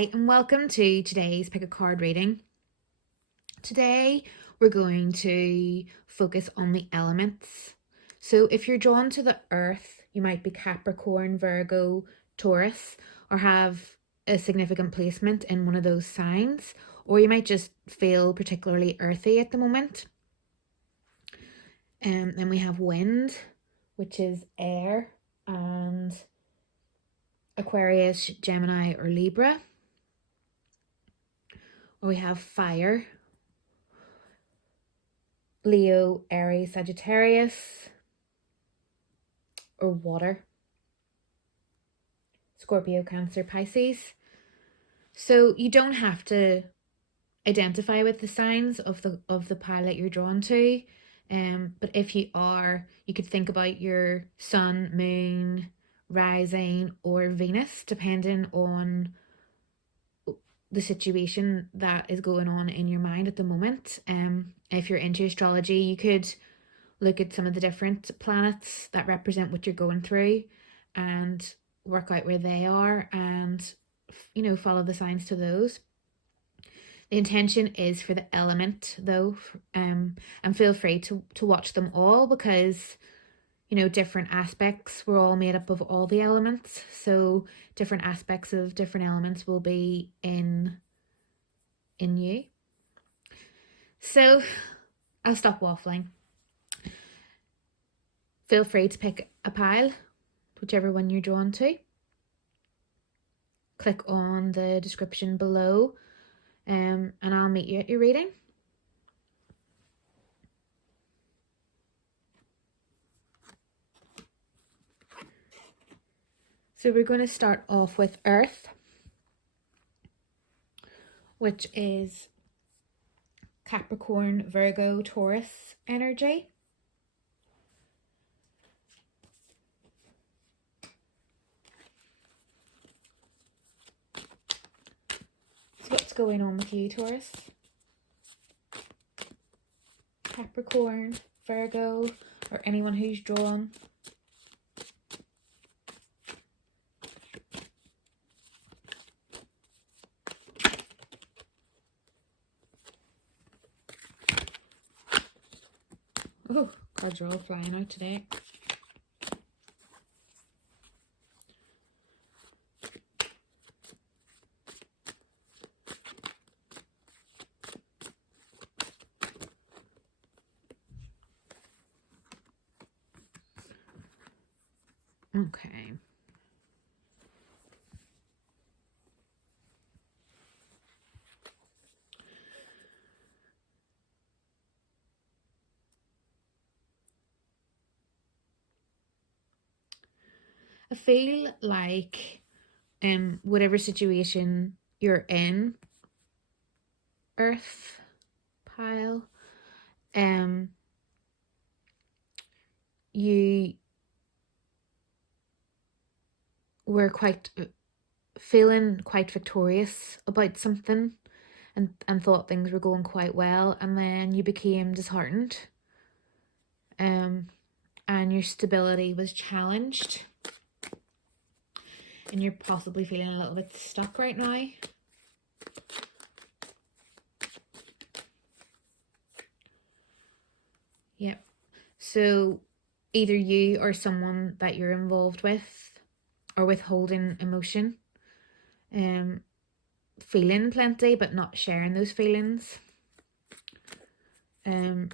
Hi, and welcome to today's Pick a Card reading. Today, we're going to focus on the elements. So if you're drawn to the earth, you might be Capricorn, Virgo, Taurus, or have a significant placement in one of those signs, or you might just feel particularly earthy at the moment. Then we have wind, which is air, and Aquarius, Gemini, or Libra. Or we have fire, Leo, Aries, Sagittarius, or water, Scorpio, Cancer, Pisces. So you don't have to identify with the signs of the pile that you're drawn to. But if you are, you could think about your sun, moon, rising, or Venus, depending on the situation that is going on in your mind at the moment. If you're into astrology, you could look at some of the different planets that represent what you're going through and work out where they are and, follow the signs to those. The intention is for the element, though, and feel free to watch them all because, different aspects, we're all made up of all the elements. So different aspects of different elements will be in you. So I'll stop waffling. Feel free to pick a pile, whichever one you're drawn to. Click on the description below, and I'll meet you at your reading. So we're going to start off with Earth, which is Capricorn, Virgo, Taurus energy. So what's going on with you, Taurus? Capricorn, Virgo, or anyone who's drawn. Oh, cards are all flying out today. Okay. I feel like whatever situation you're in, Earth pile, you were feeling quite victorious about something and thought things were going quite well, and then you became disheartened, and your stability was challenged, and you're possibly feeling a little bit stuck right now. Yep. So either you or someone that you're involved with are withholding emotion, feeling plenty but not sharing those feelings. I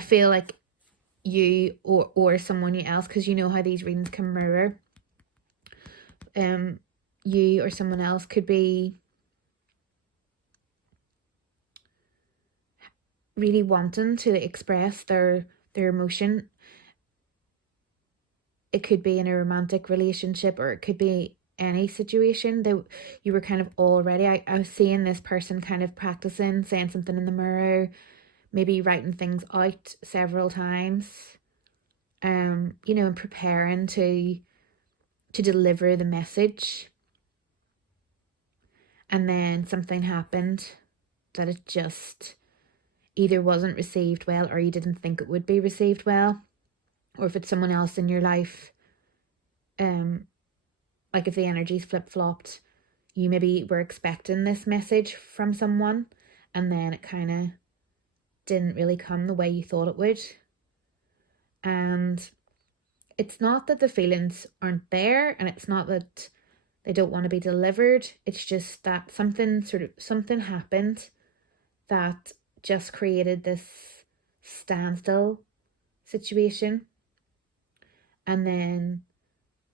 feel like you or someone else, because you know how these readings can mirror, you or someone else could be really wanting to express their emotion. It could be in a romantic relationship, or it could be any situation that you were kind of already, I was seeing this person kind of practicing saying something in the mirror, maybe writing things out several times, and preparing to deliver the message. And then something happened that it just either wasn't received well, or you didn't think it would be received well. Or if it's someone else in your life, like if the energy's flip-flopped, you maybe were expecting this message from someone and then it kind of didn't really come the way you thought it would. And it's not that the feelings aren't there, and it's not that they don't want to be delivered. It's just that something happened that just created this standstill situation. And then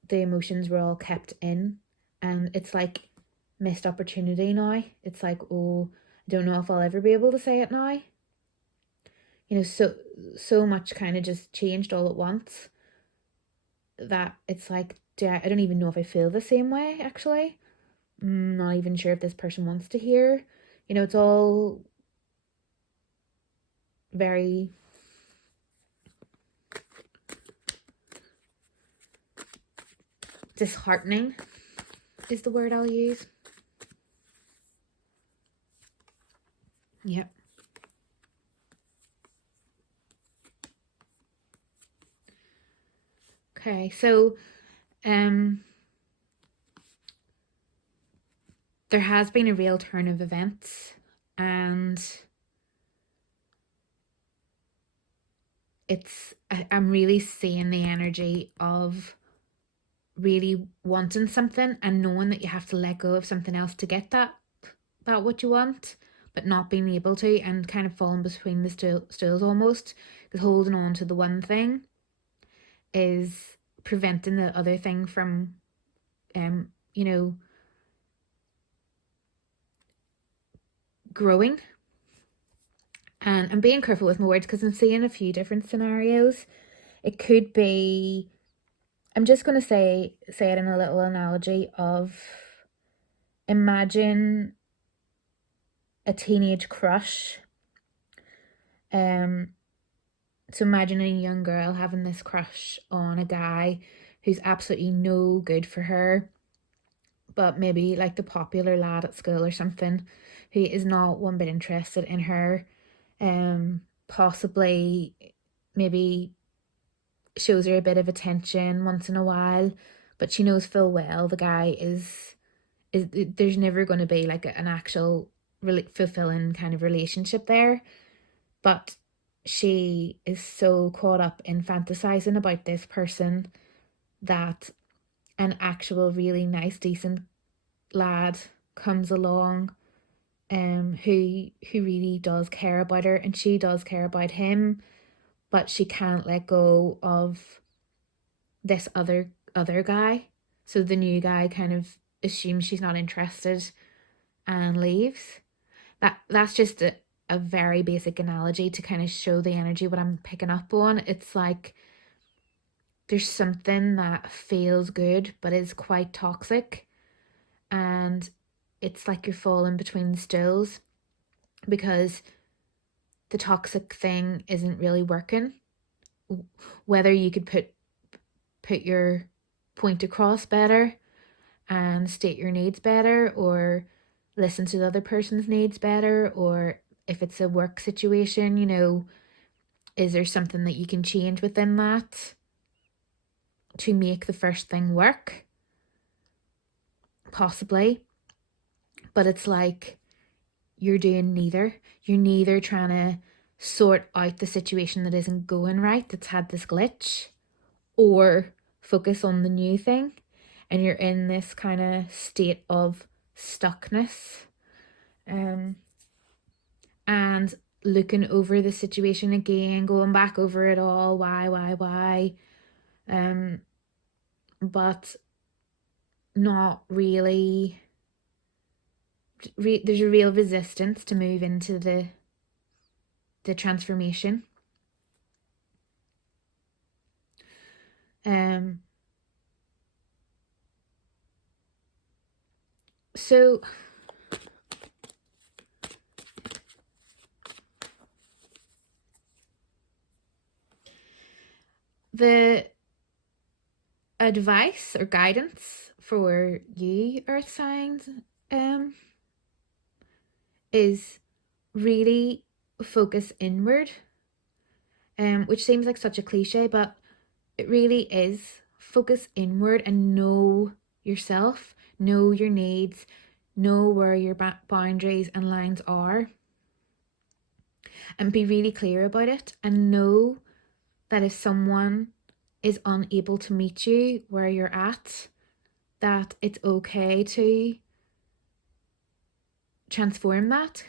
the emotions were all kept in, and it's like missed opportunity now. It's like, oh, I don't know if I'll ever be able to say it now. You know, so much kind of just changed all at once that it's like, I don't even know if I feel the same way, actually. I'm not even sure if this person wants to hear. You know, it's all very disheartening is the word I'll use. Yep. Okay, so there has been a real turn of events, and I'm really seeing the energy of really wanting something and knowing that you have to let go of something else to get that what you want, but not being able to, and kind of falling between the stools almost, because holding on to the one thing is preventing the other thing from you know, growing. And I'm being careful with my words because I'm seeing a few different scenarios. It could be, I'm just going to say it in a little analogy of, imagine a teenage crush. So imagine a young girl having this crush on a guy who's absolutely no good for her, but maybe like the popular lad at school or something, who is not one bit interested in her. Possibly maybe shows her a bit of attention once in a while, but she knows full well the guy is there's never going to be like an actual really fulfilling kind of relationship there. But she is so caught up in fantasizing about this person that an actual really nice, decent lad comes along, who really does care about her, and she does care about him, but she can't let go of this other guy. So the new guy kind of assumes she's not interested and leaves. That's just a very basic analogy to kind of show the energy what I'm picking up on. It's like there's something that feels good but is quite toxic, and it's like you're falling between the stools because the toxic thing isn't really working. Whether you could put your point across better and state your needs better, or listen to the other person's needs better, or if it's a work situation, you know, is there something that you can change within that to make the first thing work? Possibly. But it's like you're doing neither. You're neither trying to sort out the situation that isn't going right, that's had this glitch, or focus on the new thing. And you're in this kind of state of stuckness. And looking over the situation again, going back over it all, why, but not really. There's a real resistance to move into the transformation. So the advice or guidance for you, earth signs, is really focus inward, which seems like such a cliche, but it really is. Focus inward and know yourself, know your needs, know where your boundaries and lines are, and be really clear about it, and know that if someone is unable to meet you where you're at, that it's okay to transform that.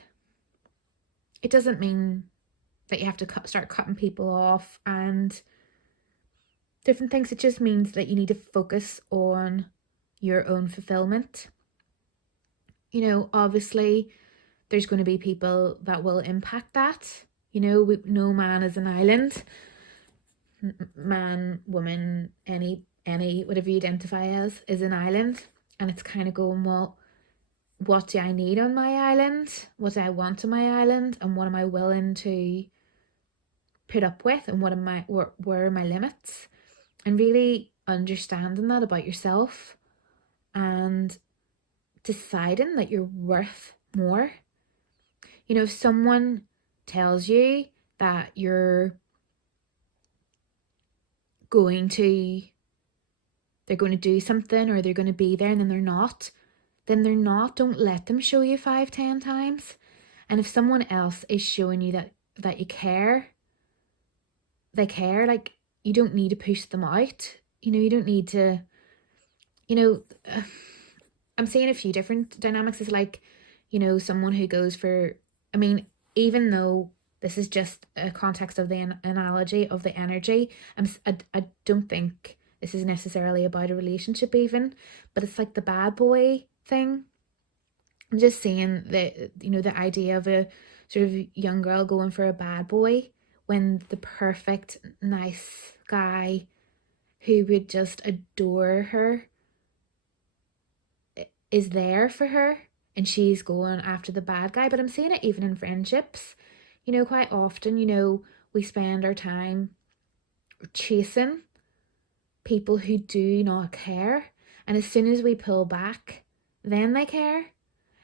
It doesn't mean that you have to start cutting people off and different things. It just means that you need to focus on your own fulfillment. You know, obviously there's going to be people that will impact that. You know, no man is an island. Man, woman, any whatever you identify as is an island. And it's kind of going, well, what do I need on my island? What do I want on my island? And what am I willing to put up with? And where are my limits? And really understanding that about yourself and deciding that you're worth more. You know, if someone tells you that they're going to do something, or they're going to be there, and then they're not, don't let them show you 5-10 times. And if someone else is showing you that you care, like, you don't need to push them out. You know, you don't need to, you know, I'm seeing a few different dynamics. It's like, you know, someone who goes for, I mean, even though this is just a context of the analogy of the energy, I don't think this is necessarily about a relationship even, but it's like the bad boy thing. I'm just saying that, you know, the idea of a sort of young girl going for a bad boy when the perfect nice guy who would just adore her is there for her, and she's going after the bad guy. But I'm seeing it even in friendships. You know, quite often, you know, we spend our time chasing people who do not care, and as soon as we pull back, then they care.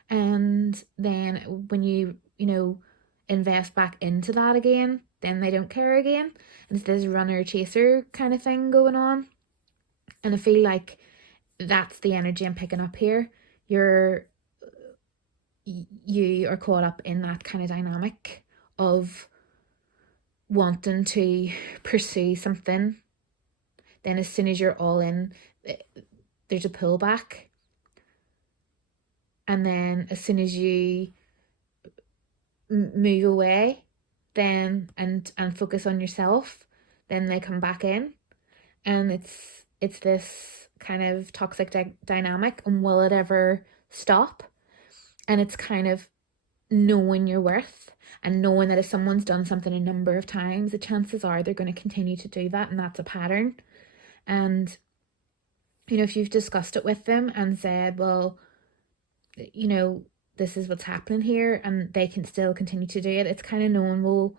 And then when you know, invest back into that again, then they don't care again. And it's this runner chaser kind of thing going on. And I feel like that's the energy I'm picking up here. You are caught up in that kind of dynamic of wanting to pursue something. Then as soon as you're all in, there's a pullback. And then as soon as you move away, then and focus on yourself, then they come back in. And it's this kind of toxic dynamic. And will it ever stop? And it's kind of knowing your worth and knowing that if someone's done something a number of times, the chances are they're going to continue to do that, and that's a pattern. And, you know, if you've discussed it with them and said, well, you know, this is what's happening here, and they can still continue to do it, it's kind of knowing, well,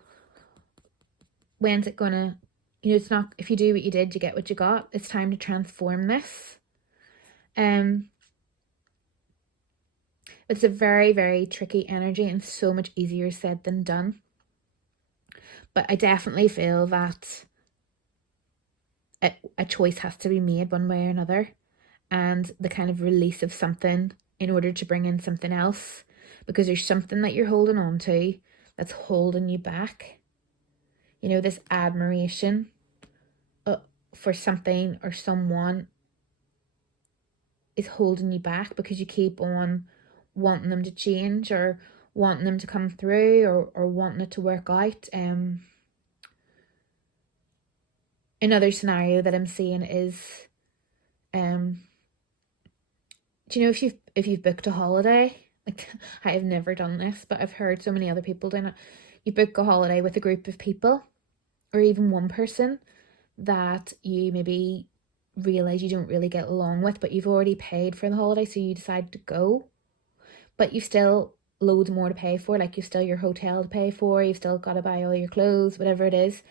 when's it gonna, you know, it's not, if you do what you did, you get what you got. It's time to transform this. It's a very, very tricky energy, and so much easier said than done. But I definitely feel that a choice has to be made one way or another, and the kind of release of something in order to bring in something else, because there's something that you're holding on to that's holding you back. You know, this admiration for something or someone is holding you back because you keep on wanting them to change, or wanting them to come through, or wanting it to work out. Another scenario that I'm seeing is, do you know, if you've booked a holiday, like, I have never done this, but I've heard so many other people doing it. You book a holiday with a group of people, or even one person that you maybe realize you don't really get along with, but you've already paid for the holiday, so you decide to go, but you've still loads more to pay for. Like, you've still your hotel to pay for, you've still got to buy all your clothes, whatever it is,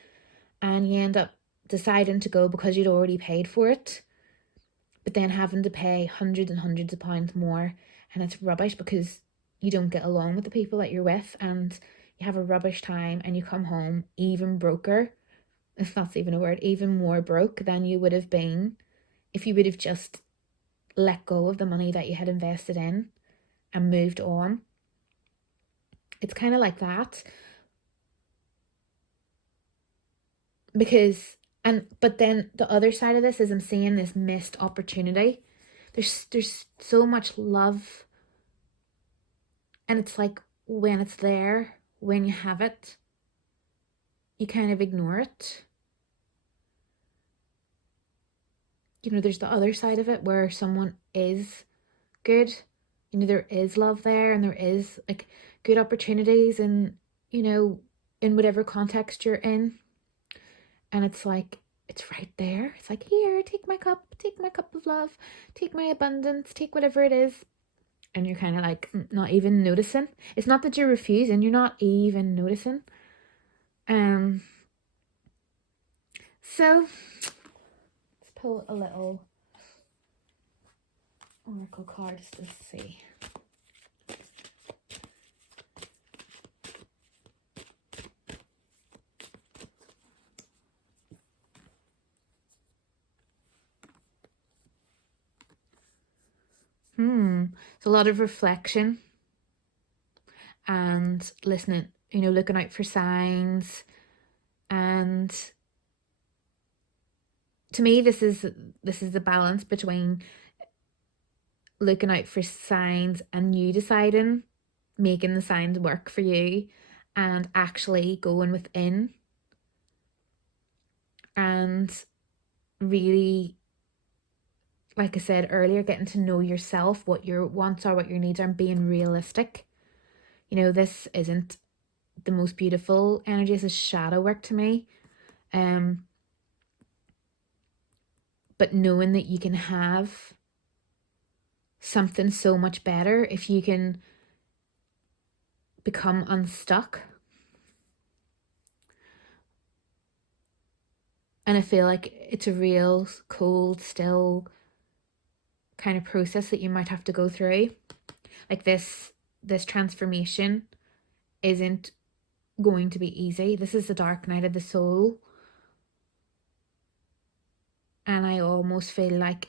and you end up deciding to go because you'd already paid for it, but then having to pay hundreds and hundreds of pounds more, and it's rubbish because you don't get along with the people that you're with, and you have a rubbish time, and you come home even broker, if that's even a word, even more broke than you would have been if you would have just let go of the money that you had invested in and moved on. It's kind of like that. But then the other side of this is I'm seeing this missed opportunity. There's so much love, and it's like when it's there, when you have it, you kind of ignore it. There's the other side of it where someone is good. There is love there, and there is like good opportunities, and in whatever context you're in. And it's like, it's right there. It's like, here, take my cup of love, take my abundance, take whatever it is. And you're kind of like not even noticing. It's not that you're refusing, you're not even noticing. So let's pull a little oracle card just to see. It's a lot of reflection and listening, looking out for signs. And to me, this is the balance between looking out for signs and you deciding, making the signs work for you, and actually going within and really, like I said earlier, getting to know yourself, what your wants are, what your needs are, and being realistic. This isn't the most beautiful energy. This is shadow work to me. But knowing that you can have something so much better if you can become unstuck. And I feel like it's a real cold, still kind of process that you might have to go through. Like this transformation isn't going to be easy. This is the dark night of the soul. And I almost feel like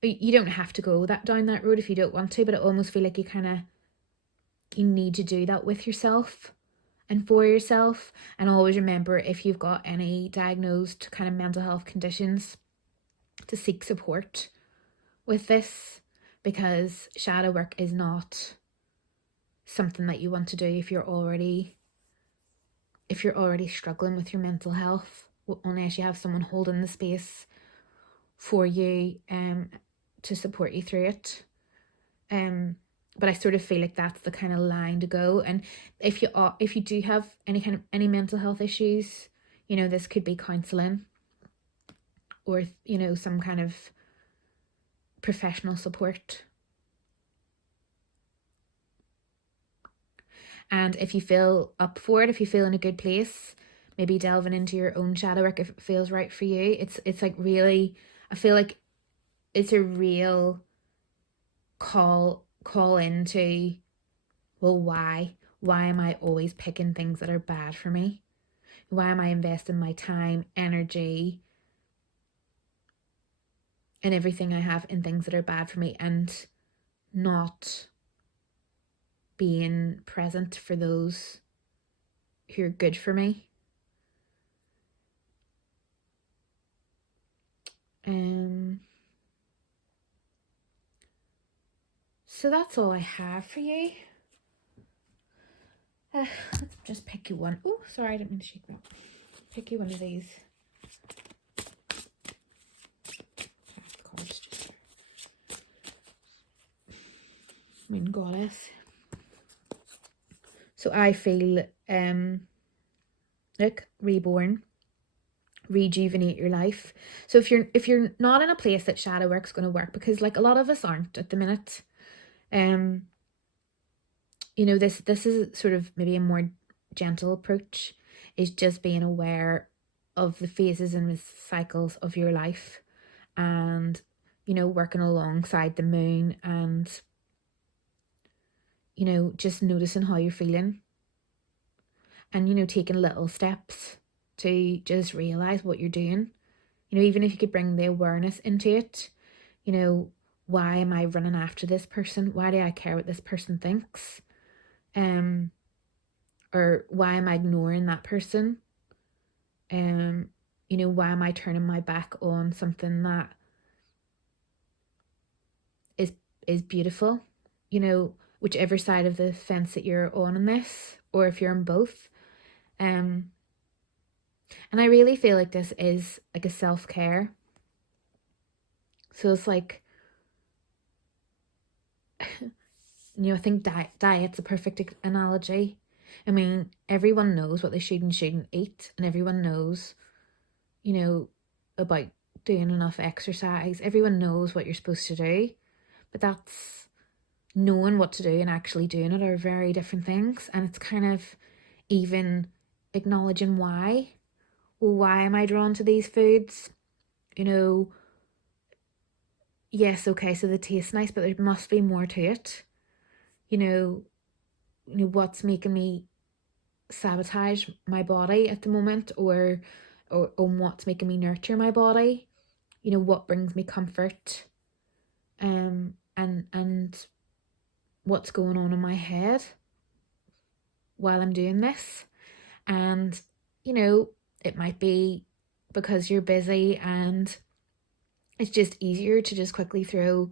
you don't have to go down that road if you don't want to, but I almost feel like you need to do that with yourself and for yourself. And always remember, if you've got any diagnosed kind of mental health conditions, to seek support with this, because shadow work is not something that you want to do if you're already struggling with your mental health, unless you have someone holding the space for you to support you through it. But I sort of feel like that's the kind of line to go. And if you do have any mental health issues, this could be counselling or some kind of professional support. And if you feel up for it, if you feel in a good place, maybe delving into your own shadow work if it feels right for you. It's like really, I feel like it's a real call into, well, why am I always picking things that are bad for me? Why am I investing my time, energy, and everything I have in things that are bad for me, and not being present for those who are good for me? So that's all I have for you. Let's just pick you one. Oh, sorry, I didn't mean to shake that. Pick you one of these. Goddess. So I feel like reborn, rejuvenate your life. So if you're not in a place that shadow work's going to work, because like a lot of us aren't at the minute, this is sort of maybe a more gentle approach, is just being aware of the phases and the cycles of your life, and working alongside the moon, and just noticing how you're feeling, and taking little steps to just realize what you're doing. Even if you could bring the awareness into it, You know, why am I running after this person? Why do I care what this person thinks? Or why am I ignoring that person? You know, why am I turning my back on something that is beautiful? You know, whichever side of the fence that you're on in this, or if you're on both. And I really feel like this is like a self-care. So it's like, you know, I think diet's a perfect analogy. I mean, everyone knows what they should and shouldn't eat, and everyone knows, you know, about doing enough exercise. Everyone knows what you're supposed to do, but that's knowing what to do and actually doing it are very different things. And it's kind of even acknowledging why. Well, why am I drawn to these foods? You know, yes, okay, so they taste nice, but there must be more to it. You know what's making me sabotage my body at the moment, or what's making me nurture my body. You know, what brings me comfort, and what's going on in my head while I'm doing this. And you know, it might be because you're busy and it's just easier to just quickly throw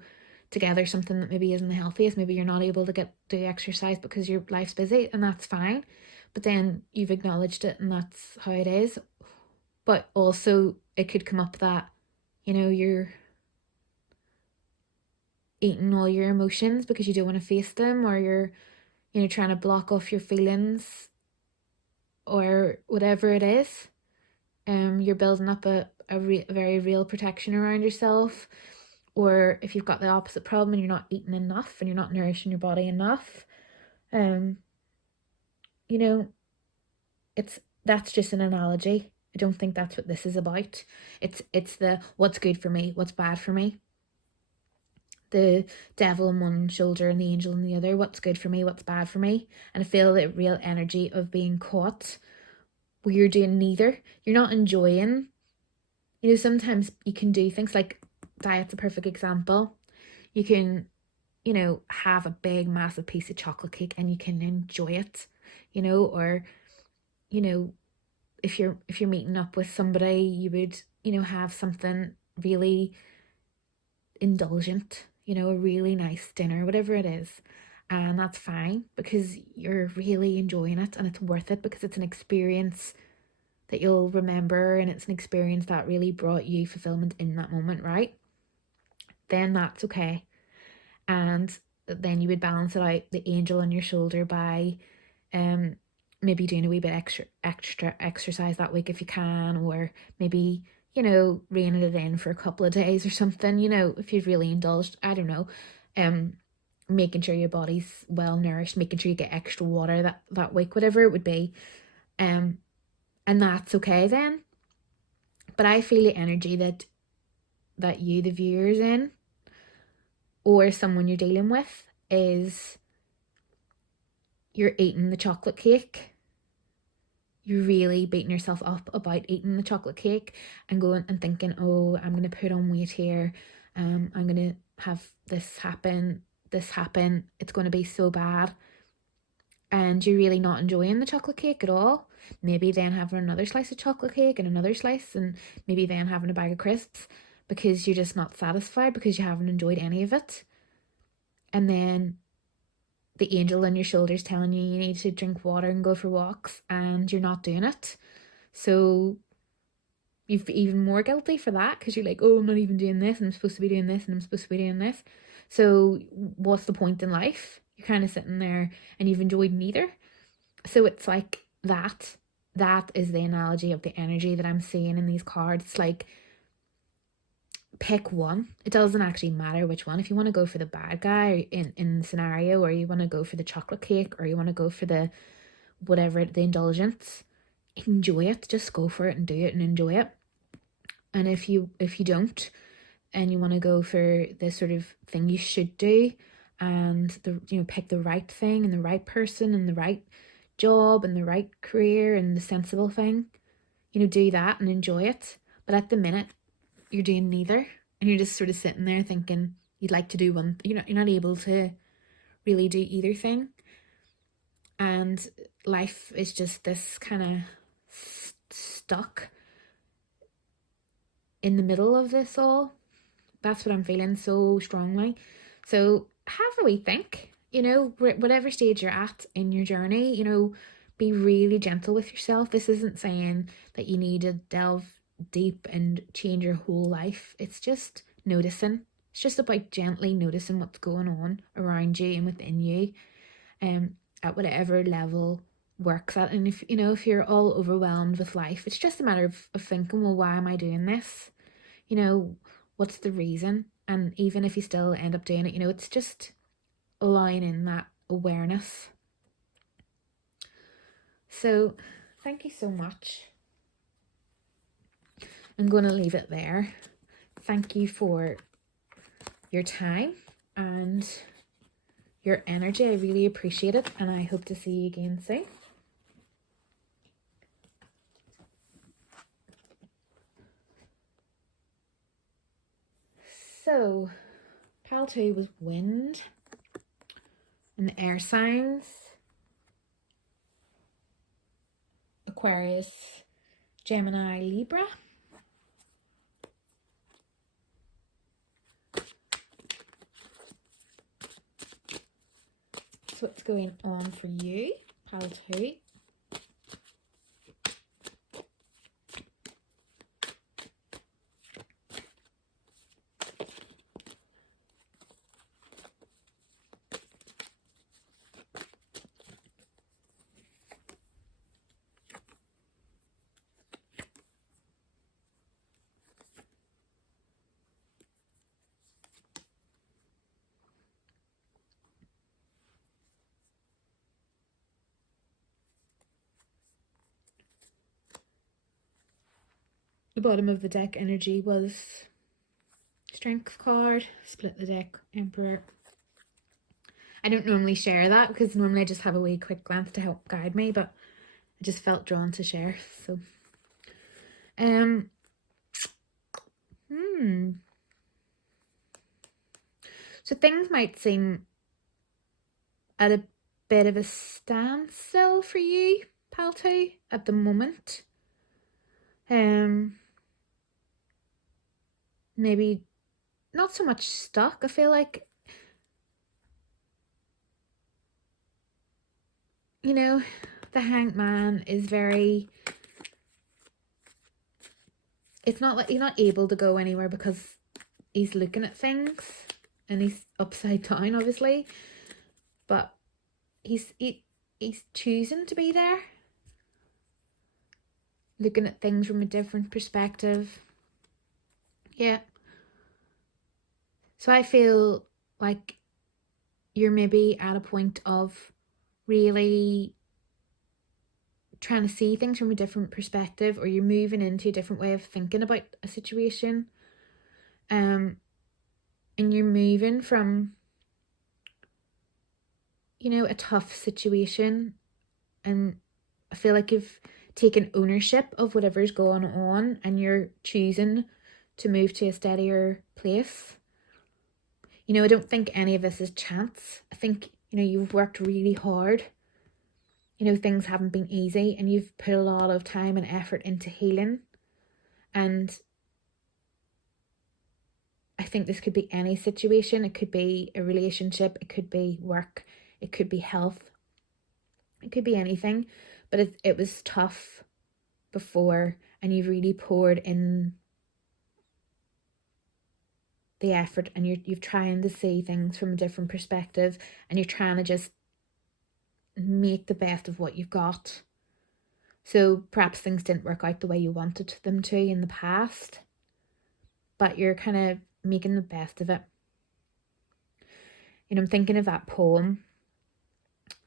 together something that maybe isn't the healthiest. Maybe you're not able to do exercise because your life's busy, and that's fine. But then you've acknowledged it, and that's how it is. But also, it could come up that, you know, you're eating all your emotions because you don't want to face them, or you're, you know, trying to block off your feelings, or whatever it is. You're building up a very real protection around yourself. Or if you've got the opposite problem and you're not eating enough and you're not nourishing your body enough, you know, that's just an analogy. I don't think that's what this is about. It's the what's good for me, what's bad for me. The devil on one shoulder and the angel on the other. What's good for me, what's bad for me. And I feel the real energy of being caught where you're doing neither. You're not enjoying. You know, sometimes you can do things like diet's a perfect example. You can, you know, have a big massive piece of chocolate cake and you can enjoy it, you know. Or, you know, if you're meeting up with somebody, you would, you know, have something really indulgent, you know, a really nice dinner, whatever it is. And that's fine because you're really enjoying it, and it's worth it because it's an experience that you'll remember, and it's an experience that really brought you fulfillment in that moment, right? Then that's okay. And then you would balance it out, the angel on your shoulder, by maybe doing a wee bit extra exercise that week if you can, or maybe, you know, reining it in for a couple of days or something, you know, if you've really indulged. I don't know. Making sure your body's well nourished, making sure you get extra water that week, whatever it would be. And that's okay then. But I feel the energy that you, the viewers, in, or someone you're dealing with, is you're eating the chocolate cake. You're really beating yourself up about eating the chocolate cake and going and thinking, oh, I'm going to put on weight here. I'm going to have this happen. It's going to be so bad. And you're really not enjoying the chocolate cake at all. Maybe then having another slice of chocolate cake and another slice, and maybe then having a bag of crisps, because you're just not satisfied because you haven't enjoyed any of it. And then the angel on your shoulders telling you need to drink water and go for walks, and you're not doing it. So you're even more guilty for that because you're like, oh, I'm not even doing this, and I'm supposed to be doing this, and I'm supposed to be doing this. So what's the point in life? You're kind of sitting there and you've enjoyed neither. So it's like that is the analogy of the energy that I'm seeing in these cards. It's like, pick one. It doesn't actually matter which one. If you want to go for the bad guy in the scenario, or you want to go for the chocolate cake, or you want to go for the whatever, the indulgence, enjoy it. Just go for it and do it and enjoy it. And if you don't, and you want to go for this sort of thing you should do, and pick the right thing and the right person and the right job and the right career and the sensible thing, do that and enjoy it. But at the minute, you're doing neither, and you're just sort of sitting there thinking you'd like to do one, you're not able to really do either thing. And life is just this kind of stuck in the middle of this all. That's what I'm feeling so strongly. So have a wee think, whatever stage you're at in your journey, be really gentle with yourself. This isn't saying that you need to delve deep and change your whole life. It's just noticing. It's just about gently noticing what's going on around you and within you, at whatever level works at. And if you're all overwhelmed with life, it's just a matter of thinking, well, why am I doing this? What's the reason? And even if you still end up doing it, it's just allowing in that awareness. So thank you so much. I'm going to leave it there. Thank you for your time and your energy. I really appreciate it, and I hope to see you again soon. So, pile 2 was wind and the air signs: Aquarius, Gemini, Libra. So what's going on for you, pile 2? The bottom of the deck energy was Strength card, split the deck, Emperor. I don't normally share that because normally I just have a wee quick glance to help guide me, but I just felt drawn to share. So, so things might seem at a bit of a standstill for you, pal 2, at the moment. Maybe not so much stuck. I feel like, the Hanged Man is very, it's not like you're not able to go anywhere because he's looking at things and he's upside down, obviously, but he's choosing to be there, looking at things from a different perspective. Yeah. So I feel like you're maybe at a point of really trying to see things from a different perspective, or you're moving into a different way of thinking about a situation. And you're moving from, a tough situation, and I feel like you've taken ownership of whatever's going on and you're choosing to move to a steadier place. I don't think any of this is chance. I think, you've worked really hard. Things haven't been easy, and you've put a lot of time and effort into healing. And I think this could be any situation. It could be a relationship, it could be work, it could be health, it could be anything. But it was tough before, and you've really poured in the effort, and you're trying to see things from a different perspective, and you're trying to just make the best of what you've got. So perhaps things didn't work out the way you wanted them to in the past, but you're kind of making the best of it. I'm thinking of that poem.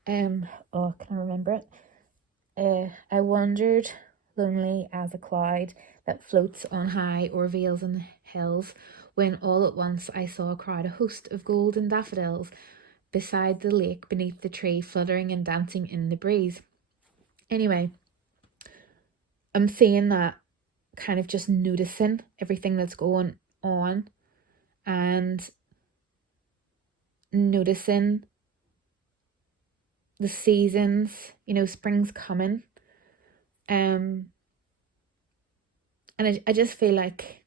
Can I remember it? I wandered lonely as a cloud that floats on high or veils in the hills, when all at once I saw a crowd, a host of golden daffodils, beside the lake, beneath the tree, fluttering and dancing in the breeze. Anyway, I'm seeing that, kind of just noticing everything that's going on, and noticing the seasons, spring's coming. And I just feel like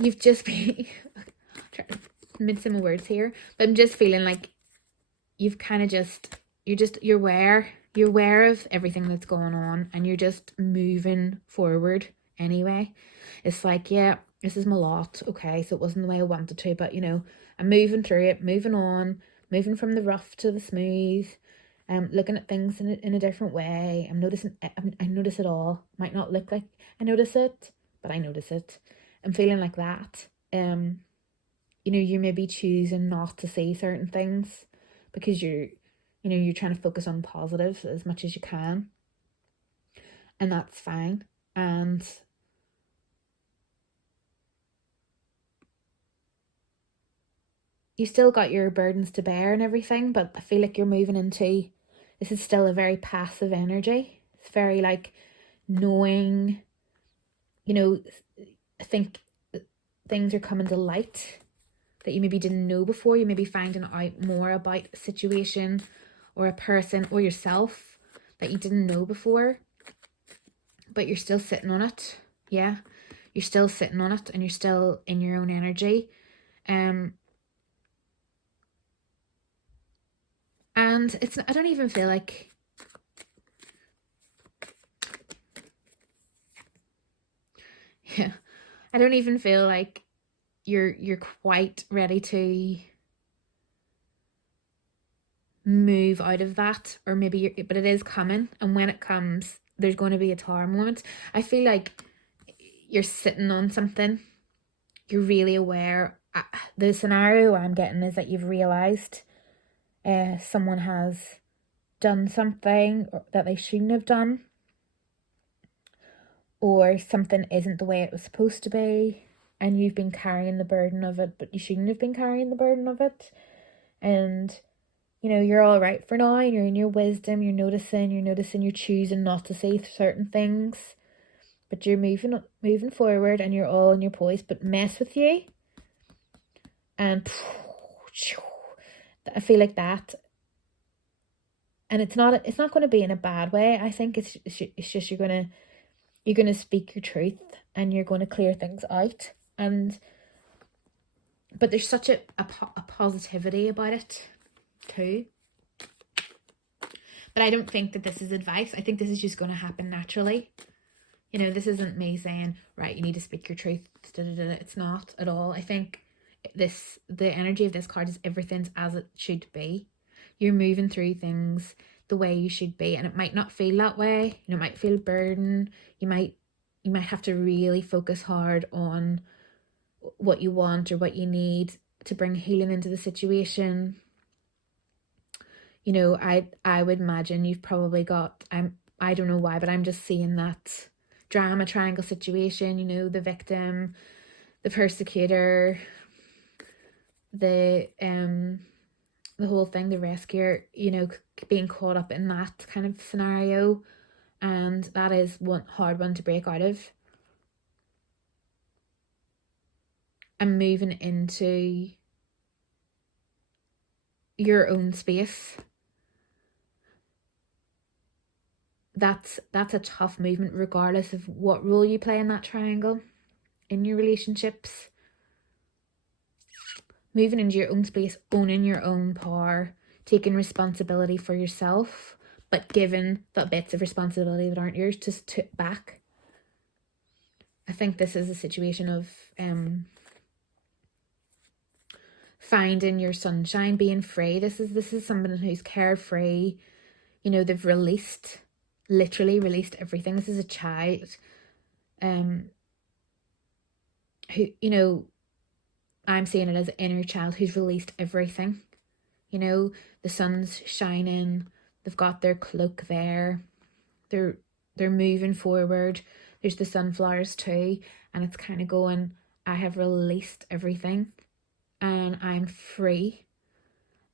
you've just been trying to mince some words here, but I'm just feeling like you've kind of you're aware of everything that's going on, and you're just moving forward anyway. It's like, yeah, this is my lot, okay, so it wasn't the way I wanted to, but I'm moving through it, moving on, moving from the rough to the smooth. Looking at things in a different way. I'm noticing. I notice it all. Might not look like I notice it, but I notice it. I'm feeling like that. You may be choosing not to see certain things because you're trying to focus on positive as much as you can, and that's fine. And you still got your burdens to bear and everything, but I feel like you're moving into, this is still a very passive energy. It's very like knowing, I think things are coming to light that you maybe didn't know before. You may be finding out more about a situation or a person or yourself that you didn't know before, but you're still sitting on it. Yeah, you're still sitting on it, and you're still in your own energy. And I don't even feel like, yeah, I don't even feel like you're quite ready to move out of that, or maybe but it is coming, and when it comes, there's going to be a Tower moment. I feel like you're sitting on something. You're really aware. The scenario I'm getting is that you've realized someone has done something that they shouldn't have done, or something isn't the way it was supposed to be, and you've been carrying the burden of it, but you shouldn't have been carrying the burden of it. And you're all right for now, and you're in your wisdom, you're noticing, you're choosing not to see certain things, but you're moving forward, and you're all in your poise. But mess with you, and I feel like that. And it's not going to be in a bad way. I think it's just you're going to speak your truth, and you're going to clear things out. But there's such a positivity about it too. But I don't think that this is advice. I think this is just going to happen naturally. This isn't me saying, right, you need to speak your truth. It's not at all. I think the energy of this card is everything's as it should be. You're moving through things the way you should be, and it might not feel that way. It might feel burden. You might have to really focus hard on what you want or what you need to bring healing into the situation. I would imagine you've probably got, I don't know why, but I'm just seeing that drama triangle situation, the victim, the persecutor, the whole thing, the rescuer, being caught up in that kind of scenario. And that is one hard one to break out of. And moving into your own space. That's a tough movement, regardless of what role you play in that triangle in your relationships. Moving into your own space, owning your own power, taking responsibility for yourself, but giving the bits of responsibility that aren't yours to back. I think this is a situation of finding your sunshine, being free. This is someone who's carefree. They've literally released everything. This is a child who, I'm seeing it as an inner child who's released everything. The sun's shining, they've got their cloak there, they're moving forward. There's the sunflowers too, and it's kind of going, I have released everything and I'm free.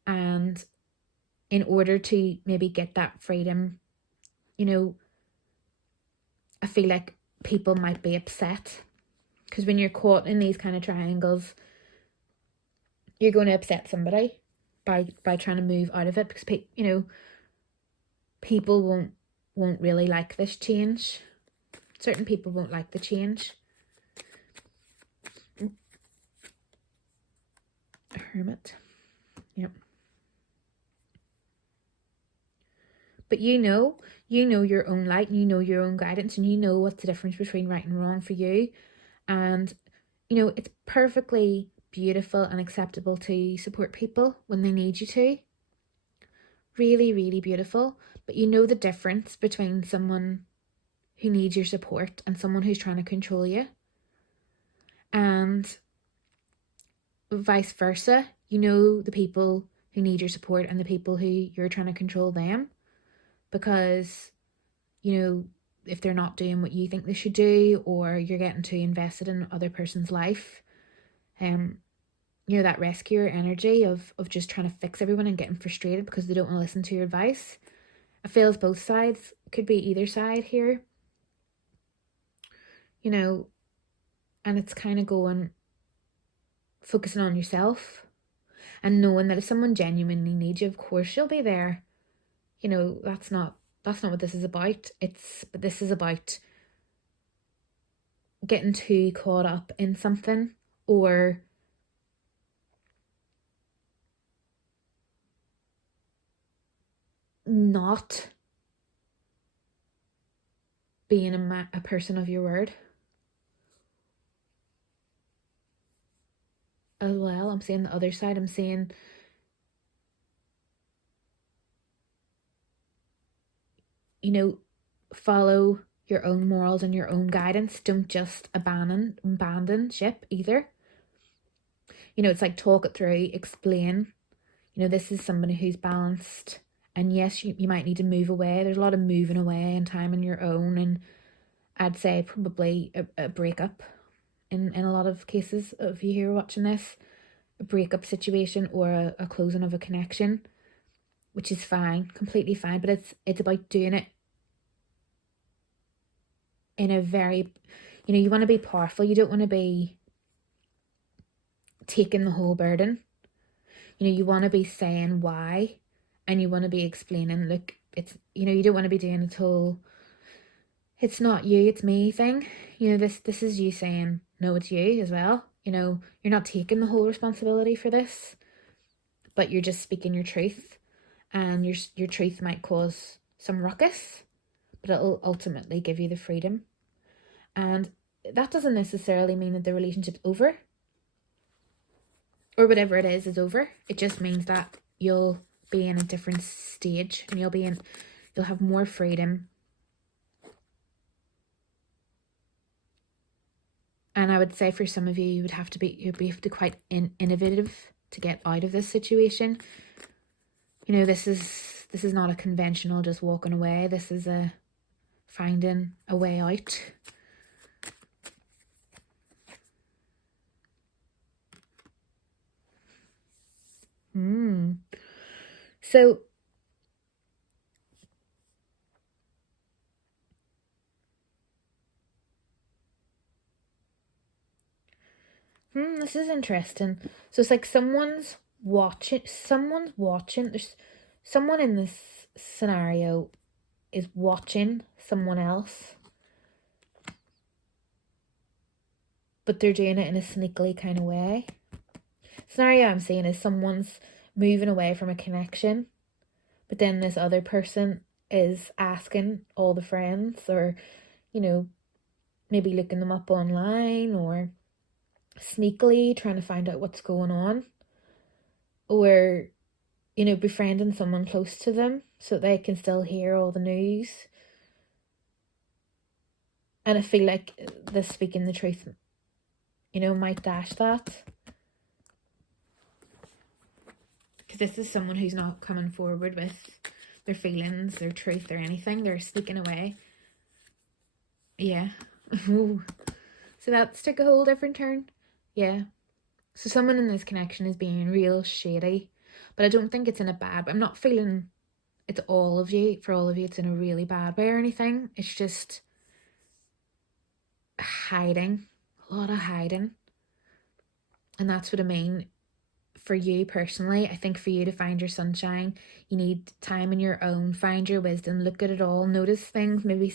And in order to maybe get that freedom, I I feel like people might be upset, because when you're caught in these kind of triangles, you're going to upset somebody by trying to move out of it, because people won't really like this change. Certain people won't like the change. Hermit. Yep. But you know your own light, and you know your own guidance, and you know what's the difference between right and wrong for you. And it's perfectly beautiful and acceptable to support people when they need you to. Really, really beautiful. But you know the difference between someone who needs your support and someone who's trying to control you. And vice versa. You know the people who need your support and the people who you're trying to control them. Because, if they're not doing what you think they should do, or you're getting too invested in other person's life, that rescuer energy of just trying to fix everyone and getting frustrated because they don't want to listen to your advice. It feels both sides. Could be either side here. And it's kind of focusing on yourself and knowing that if someone genuinely needs you, of course you'll be there. That's not what this is about. But this is about getting too caught up in something, or not being a person of your word. As well, I'm saying the other side. I'm saying follow your own morals and your own guidance. Don't just abandon ship either. It's like talk it through, explain. This is somebody who's balanced, and yes, you might need to move away. There's a lot of moving away and time on your own, and I'd say probably a breakup in a lot of cases. If you hear watching this, a breakup situation or a closing of a connection, which is fine, completely fine, but it's about doing it in a very, you want to be powerful. You don't want to be taking the whole burden. You want to be saying why, and you want to be explaining, look, it's, you don't want to be doing it whole, it's not you, it's me thing. This is you saying, no, it's you as well. You're not taking the whole responsibility for this, but you're just speaking your truth, and your truth might cause some ruckus, but it'll ultimately give you the freedom. And that doesn't necessarily mean that the relationship's over, or whatever it is over. It just means that you'll be in a different stage, and you'll have more freedom. And I would say for some of you, you'd have to be quite innovative to get out of this situation. This is not a conventional just walking away. This is a finding a way out. So this is interesting. So it's like someone's watching. There's someone in this scenario is watching someone else, but they're doing it in a sneakily kind of way. Scenario I'm seeing is someone's moving away from a connection, but then this other person is asking all the friends, or maybe looking them up online, or sneakily trying to find out what's going on, or befriending someone close to them so they can still hear all the news. And I feel like the speaking the truth might dash that, because this is someone who's not coming forward with their feelings, their truth, or anything. They're sneaking away. Yeah. So that's took a whole different turn. Yeah. So someone in this connection is being real shady, but I don't think it's in a bad way. I'm not feeling it's all of you. For all of you, it's in a really bad way or anything. It's just hiding, a lot of hiding. And that's what I mean for you personally. I think for you to find your sunshine, you need time in your own, find your wisdom, look at it all, notice things, maybe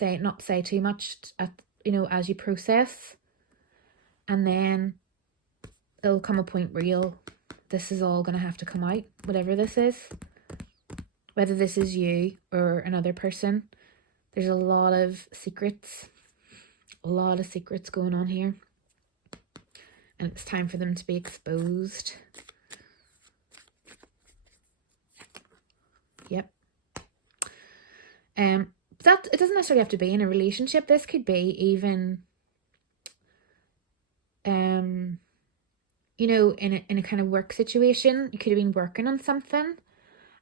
not say too much at, as you process. And then there'll come a point where this is all going to have to come out, whatever this is, whether this is you or another person. There's a lot of secrets going on here, and it's time for them to be exposed. Yep. That it doesn't necessarily have to be in a relationship. This could be even in a kind of work situation. You could have been working on something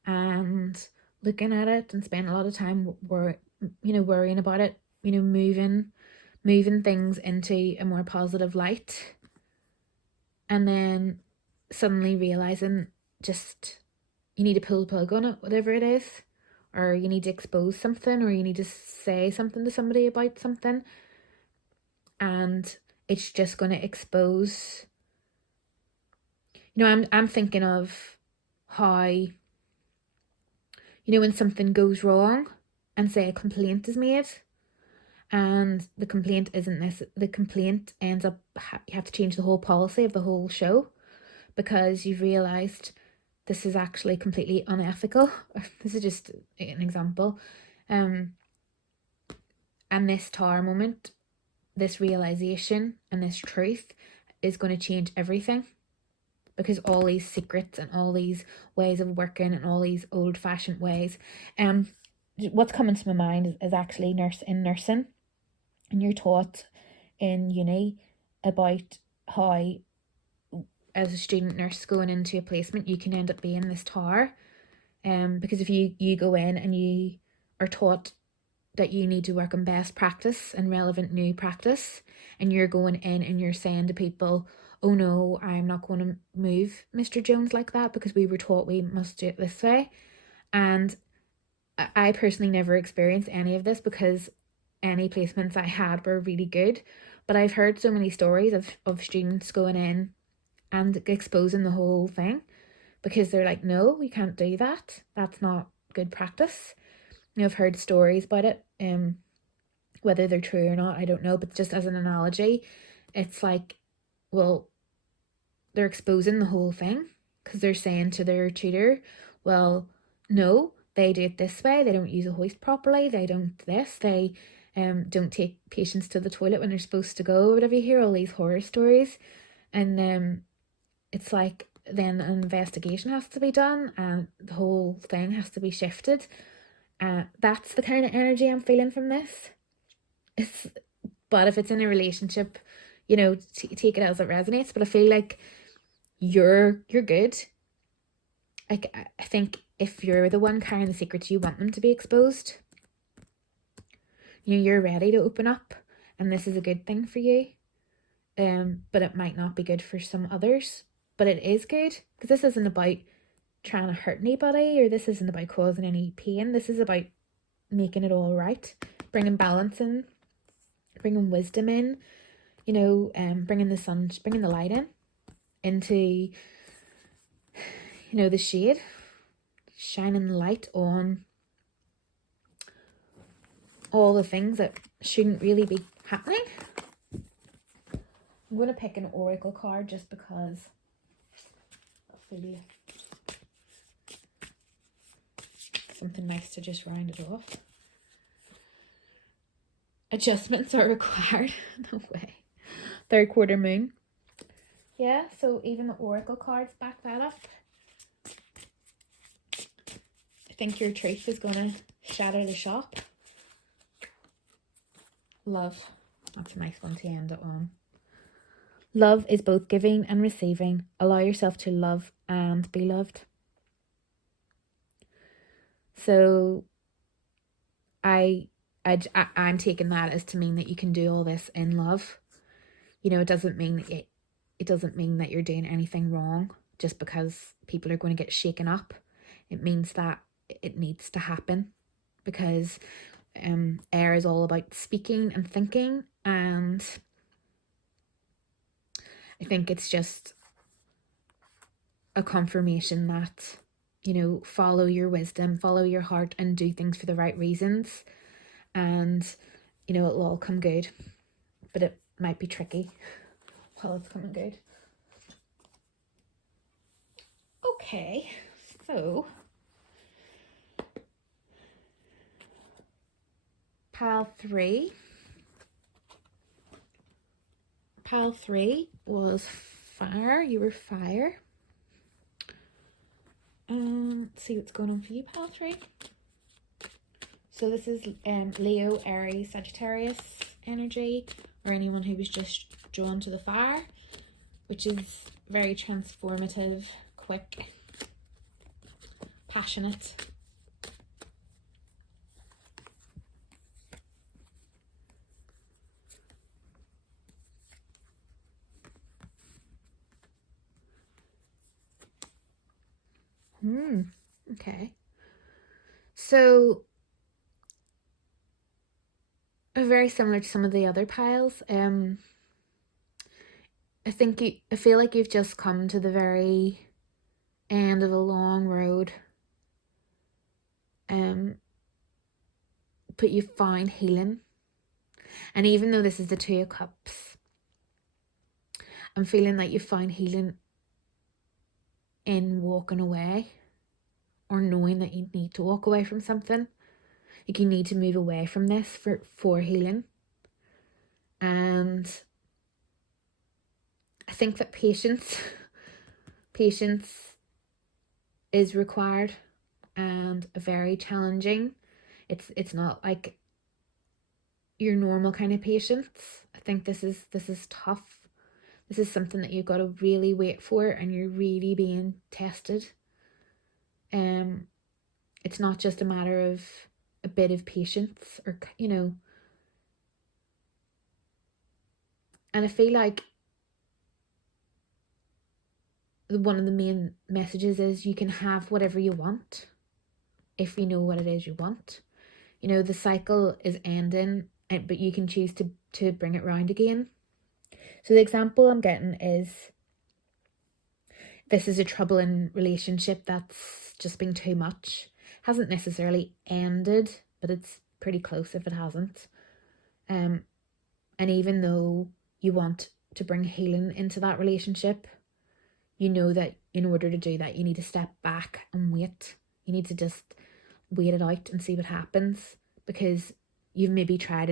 and looking at it and spending a lot of time worrying about it, moving things into a more positive light, and then suddenly realizing just you need to pull the plug on it, whatever it is, or you need to expose something, or you need to say something to somebody about something, and it's just going to expose. I'm thinking of how, when something goes wrong and say a complaint is made, and the complaint isn't this, the complaint ends up, you have to change the whole policy of the whole show because you've realised this is actually completely unethical. This is just an example. And this Tower moment, this realisation and this truth is going to change everything, because all these secrets and all these ways of working and all these old-fashioned ways. What's coming to my mind is actually nursing. And you're taught in uni about how, as a student nurse going into a placement, you can end up being this Tower. Because if you go in and you are taught that you need to work on best practice and relevant new practice, and you're going in and you're saying to people, oh no, I'm not going to move Mr. Jones like that because we were taught we must do it this way. And I personally never experienced any of this because any placements I had were really good. But I've heard so many stories of students going in and exposing the whole thing because they're like, no, we can't do that. That's not good practice. I've heard stories about it. Whether they're true or not, I don't know. But just as an analogy, it's like, well, they're exposing the whole thing because they're saying to their tutor, well, no, they do it this way. They don't use a hoist properly. They don't this. They don't take patients to the toilet when they're supposed to go. Whatever, you hear all these horror stories, and it's like then an investigation has to be done and the whole thing has to be shifted. That's the kind of energy I'm feeling from this. But if it's in a relationship, take it as it resonates. But I feel like you're good. Like, I think if you're the one carrying the secrets, you want them to be exposed. You're ready to open up, and this is a good thing for you. But it might not be good for some others. But it is good because this isn't about trying to hurt anybody, or this isn't about causing any pain. This is about making it all right, bringing balance in, bringing wisdom in, bringing the light into the shade, shining light on all the things that shouldn't really be happening. I'm going to pick an oracle card just because I feel something nice to just round it off. Adjustments are required. No way. Third quarter moon. Yeah, so even the oracle cards back that up. I think your truth is going to shatter the shop. Love. That's a nice one to end it on. Love is both giving and receiving. Allow yourself to love and be loved. So I'm taking that as to mean that you can do all this in love. It doesn't mean that it doesn't mean that you're doing anything wrong just because people are going to get shaken up. It means that it needs to happen because Air is all about speaking and thinking, and I think it's just a confirmation that, you know, follow your wisdom, follow your heart, and do things for the right reasons, and, you know, it'll all come good. But it might be tricky while it's coming good. Okay, so pile 3 was fire. You were fire. Let's see what's going on for you, pile 3. So this is Leo, Aries, Sagittarius energy, or anyone who was just drawn to the fire, which is very transformative, quick, passionate. Okay. So very similar to some of the other piles. I feel like you've just come to the very end of a long road. But you find healing. And even though this is the 2 of Cups, I'm feeling like you find healing in walking away, or knowing that you need to walk away from something. Like you need to move away from this for healing. And I think that patience is required, and very challenging. It's not like your normal kind of patience. I think this is tough. This is something that you've got to really wait for, and you're really being tested. It's not just a matter of a bit of patience, or, you know. And I feel like one of the main messages is you can have whatever you want if you know what it is you want. You know, the cycle is ending, but you can choose to bring it round again. So the example I'm getting is, this is a troubling relationship that's just been too much. Hasn't necessarily ended, but it's pretty close if it hasn't. And even though you want to bring healing into that relationship, you know that in order to do that, you need to step back and wait. You need to just wait it out and see what happens, because you've maybe tried,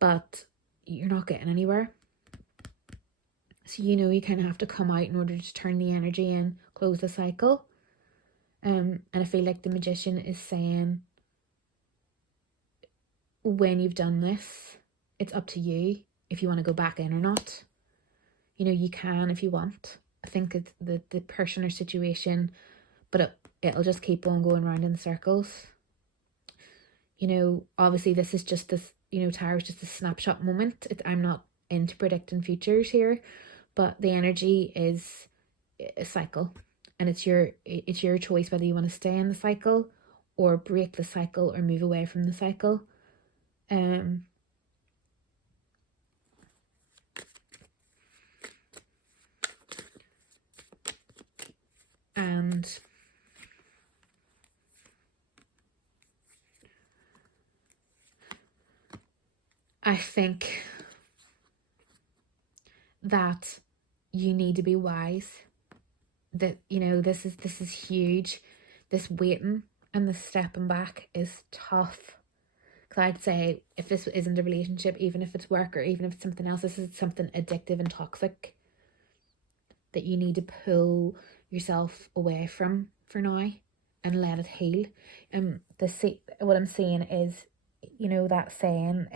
but you're not getting anywhere. So, you know, you kind of have to come out in order to turn the energy in, close the cycle. And I feel like the Magician is saying, when you've done this, it's up to you if you want to go back in or not. You know, you can if you want. I think it's the person or situation, but it'll just keep on going round in circles. You know, obviously this is just this, you know, Taurus, just a snapshot moment. I'm not into predicting futures here, but the energy is a cycle, and it's your choice whether you want to stay in the cycle or break the cycle or move away from the cycle. And I think that you need to be wise. That, you know, this is huge. This waiting and the stepping back is tough. Because I'd say, if this isn't a relationship, even if it's work or even if it's something else, this is something addictive and toxic that you need to pull yourself away from for now and let it heal. What I'm saying is, you know, that saying,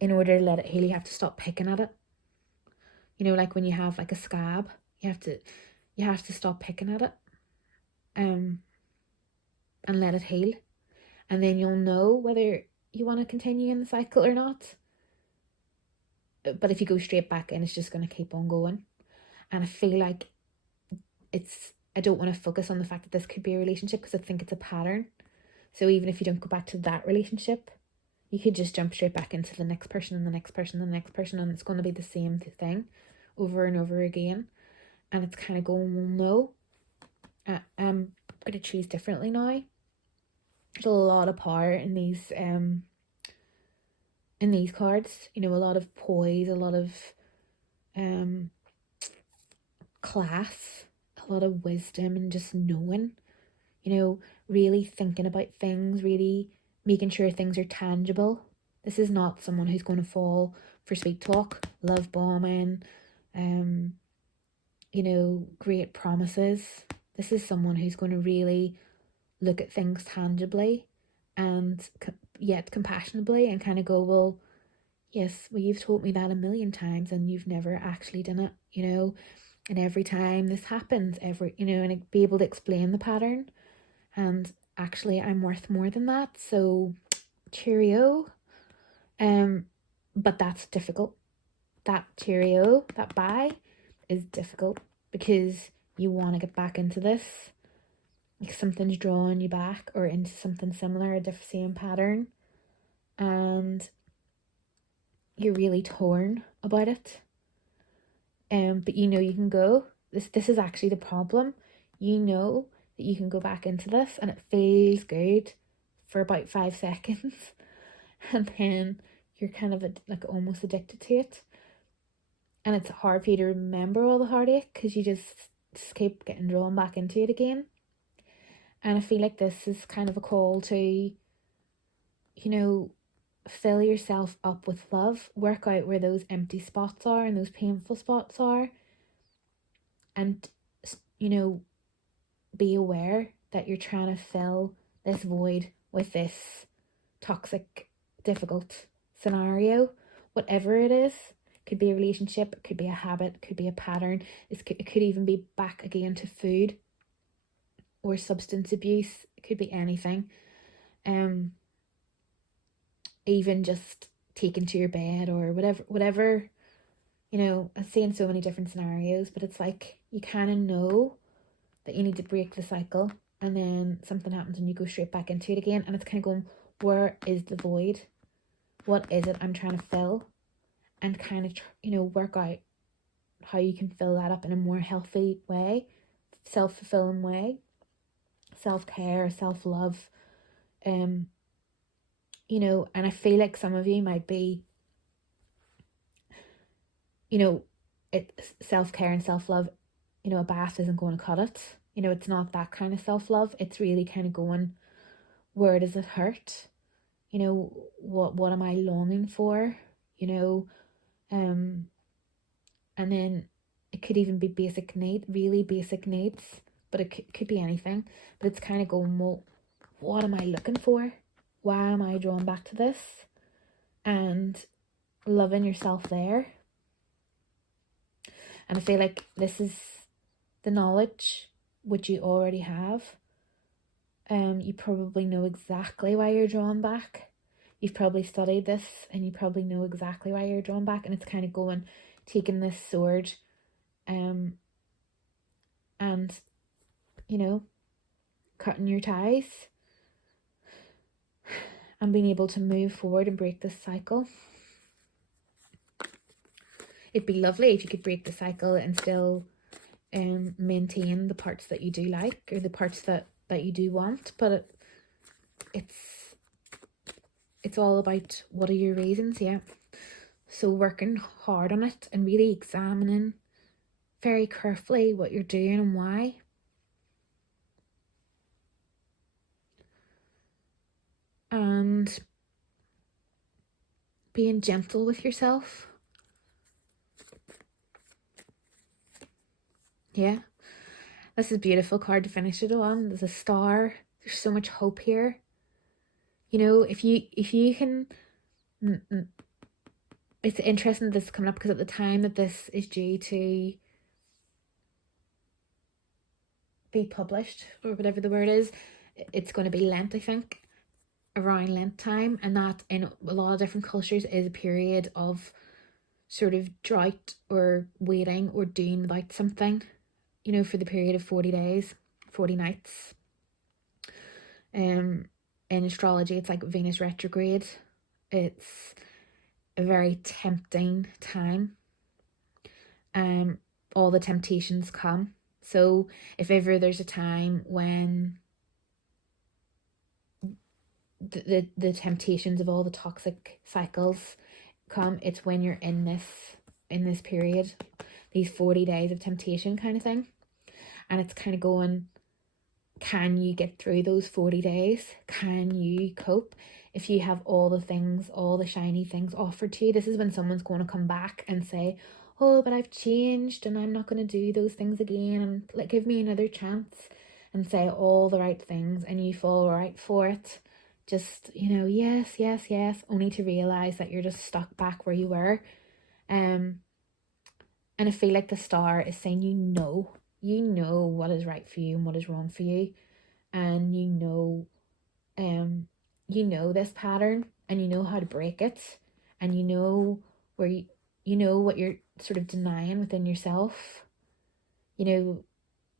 in order to let it heal, you have to stop picking at it. You know, like when you have like a scab, you have to stop picking at it, and let it heal. And then you'll know whether you want to continue in the cycle or not. But if you go straight back in, it's just going to keep on going. And I feel like it's I don't want to focus on the fact that this could be a relationship, because I think it's a pattern. So even if you don't go back to that relationship, you could just jump straight back into the next person and the next person and the next person, and it's going to be the same thing over and over again. And it's kind of going, well, no, I'm going to choose differently now. There's a lot of power in these cards. You know, a lot of poise, a lot of class, a lot of wisdom, and just knowing, you know, really thinking about things, really making sure things are tangible. This is not someone who's going to fall for sweet talk, love bombing, you know, great promises. This is someone who's going to really look at things tangibly and yet compassionately, and kind of go, well, yes, well, you've told me that a million times and you've never actually done it, you know, and every time this happens, you know, and be able to explain the pattern, and actually I'm worth more than that, so cheerio. But that's difficult. That cheerio, that bye, is difficult, because you want to get back into this. Like something's drawing you back or into something similar, a different same pattern, and you're really torn about it. But you know you can go. This is actually the problem. You know that you can go back into this, and it feels good for about 5 seconds, and then you're kind of like almost addicted to it, and it's hard for you to remember all the heartache, because you just keep getting drawn back into it again. And I feel like this is kind of a call to, you know, fill yourself up with love, work out where those empty spots are and those painful spots are, and, you know, be aware that you're trying to fill this void with this toxic, difficult scenario, whatever it is. It could be a relationship, it could be a habit, it could be a pattern, it could even be back again to food or substance abuse. It could be anything. Even just taken to your bed or whatever, you know. I'm seeing so many different scenarios, but it's like you kind of know that you need to break the cycle, and then something happens and you go straight back into it again, and it's kind of going, where is the void? What is it I'm trying to fill? And kind of, you know, work out how you can fill that up in a more healthy way, self-fulfilling way, self-care, self-love, you know. And I feel like some of you might be, you know, self-care and self-love, you know, a bath isn't going to cut it. You know, it's not that kind of self-love. It's really kind of going, where does it hurt? You know, what am I longing for? You know, and then it could even be really basic needs, but it could be anything. But it's kind of going, well, what am I looking for? Why am I drawn back to this? And loving yourself there. And I feel like this is the knowledge which you already have. You probably know exactly why you're drawn back. You've probably studied this, and you probably know exactly why you're drawn back. And it's kind of going, taking this sword, and, you know, cutting your ties and being able to move forward and break this cycle. It'd be lovely if you could break the cycle and still maintain the parts that you do like, or the parts that you do want, but it's all about what are your reasons. Yeah, so working hard on it and really examining very carefully what you're doing and why. And being gentle with yourself. Yeah, this is a beautiful card to finish it on. There's a star. There's so much hope here. You know, if you can, it's interesting that this is coming up, because at the time that this is due to be published, or whatever the word is, it's going to be Lent, I think, around Lent time, and that in a lot of different cultures is a period of sort of drought or waiting or doing without something. you know, for the period of 40 days, 40 nights. In astrology, it's like Venus retrograde. It's a very tempting time. All the temptations come. So if ever there's a time when the temptations of all the toxic cycles come, it's when you're in this period, these 40 days of temptation kind of thing. And it's kind of going, can you get through those 40 days? Can you cope? If you have all the things, all the shiny things offered to you, this is when someone's going to come back and say, oh, but I've changed and I'm not going to do those things again, and like, give me another chance, and say all the right things, and you fall right for it. Just, you know, yes, yes, yes, only to realize that you're just stuck back where you were. And I feel like the star is saying, you know what is right for you and what is wrong for you, and you know this pattern, and you know how to break it, and you know where you know what you're sort of denying within yourself, you know,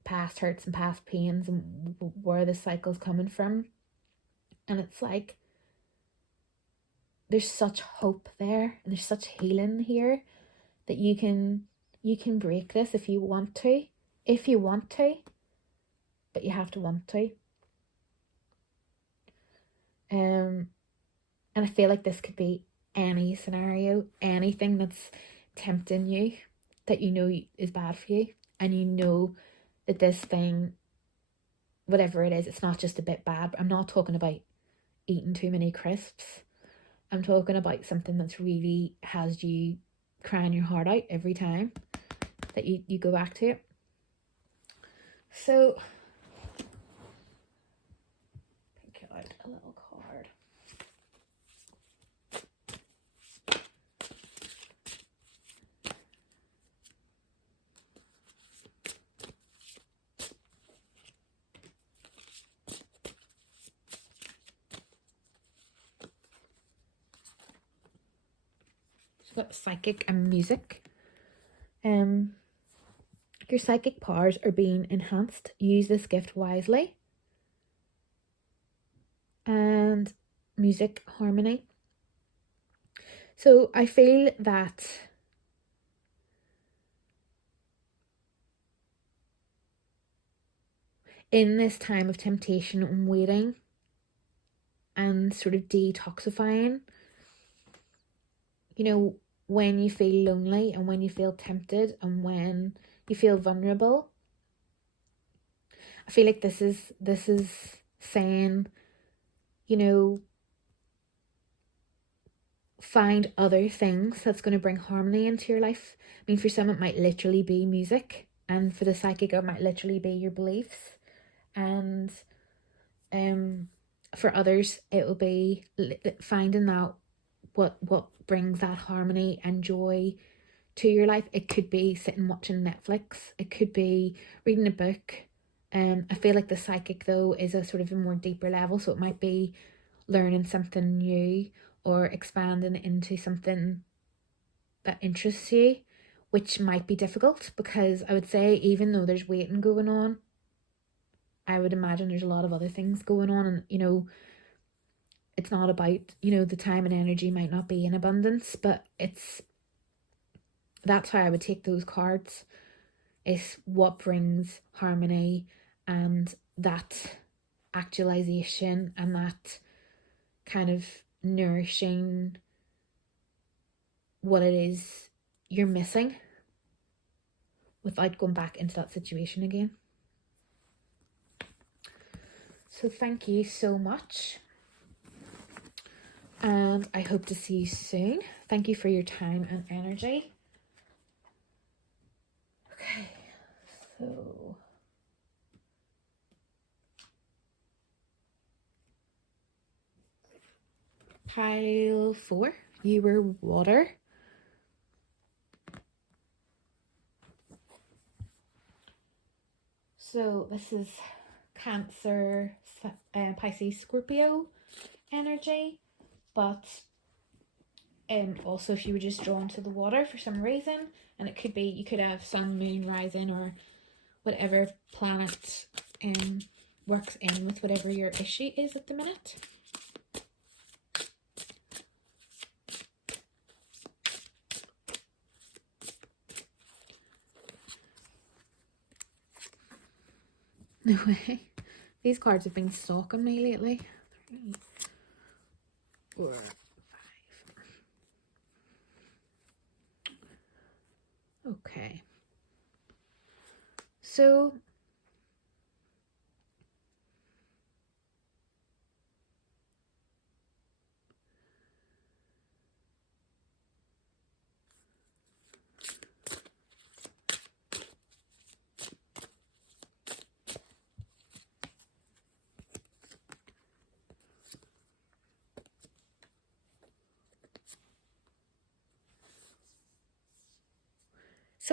past hurts and past pains and where the cycle's coming from. And it's like, there's such hope there, and there's such healing here, that you can break this if you want to, but you have to want to. And I feel like this could be any scenario, anything that's tempting you, that you know is bad for you, and you know that this thing, whatever it is, it's not just a bit bad. I'm not talking about eating too many crisps. I'm talking about something that's really has you crying your heart out every time that you go back to it. So pick out a little card. So got psychic and music. Your psychic powers are being enhanced. Use this gift wisely. And music, harmony. So I feel that in this time of temptation and waiting and sort of detoxifying, you know, when you feel lonely and when you feel tempted and when you feel vulnerable, I feel like this is saying, you know, find other things that's going to bring harmony into your life. I mean, for some it might literally be music, and for the psychic it might literally be your beliefs, and for others it will be finding out what brings that harmony and joy to your life. It could be sitting watching Netflix, it could be reading a book. I feel like the psychic though is a sort of a more deeper level, so it might be learning something new or expanding into something that interests you, which might be difficult, because I would say even though there's waiting going on, I would imagine there's a lot of other things going on, and you know, it's not about, you know, the time and energy might not be in abundance, but that's how I would take those cards, is what brings harmony and that actualization and that kind of nourishing what it is you're missing without going back into that situation again. So thank you so much, and I hope to see you soon. Thank you for your time and energy. Okay, so pile 4, you were water. So this is Cancer, Pisces, Scorpio energy, but also if you were just drawn to the water for some reason, and it could be you could have sun, moon, rising, whatever planet works in with whatever your issue is at the minute. No way. These cards have been stalking me lately. 3, 4, 5. Okay. So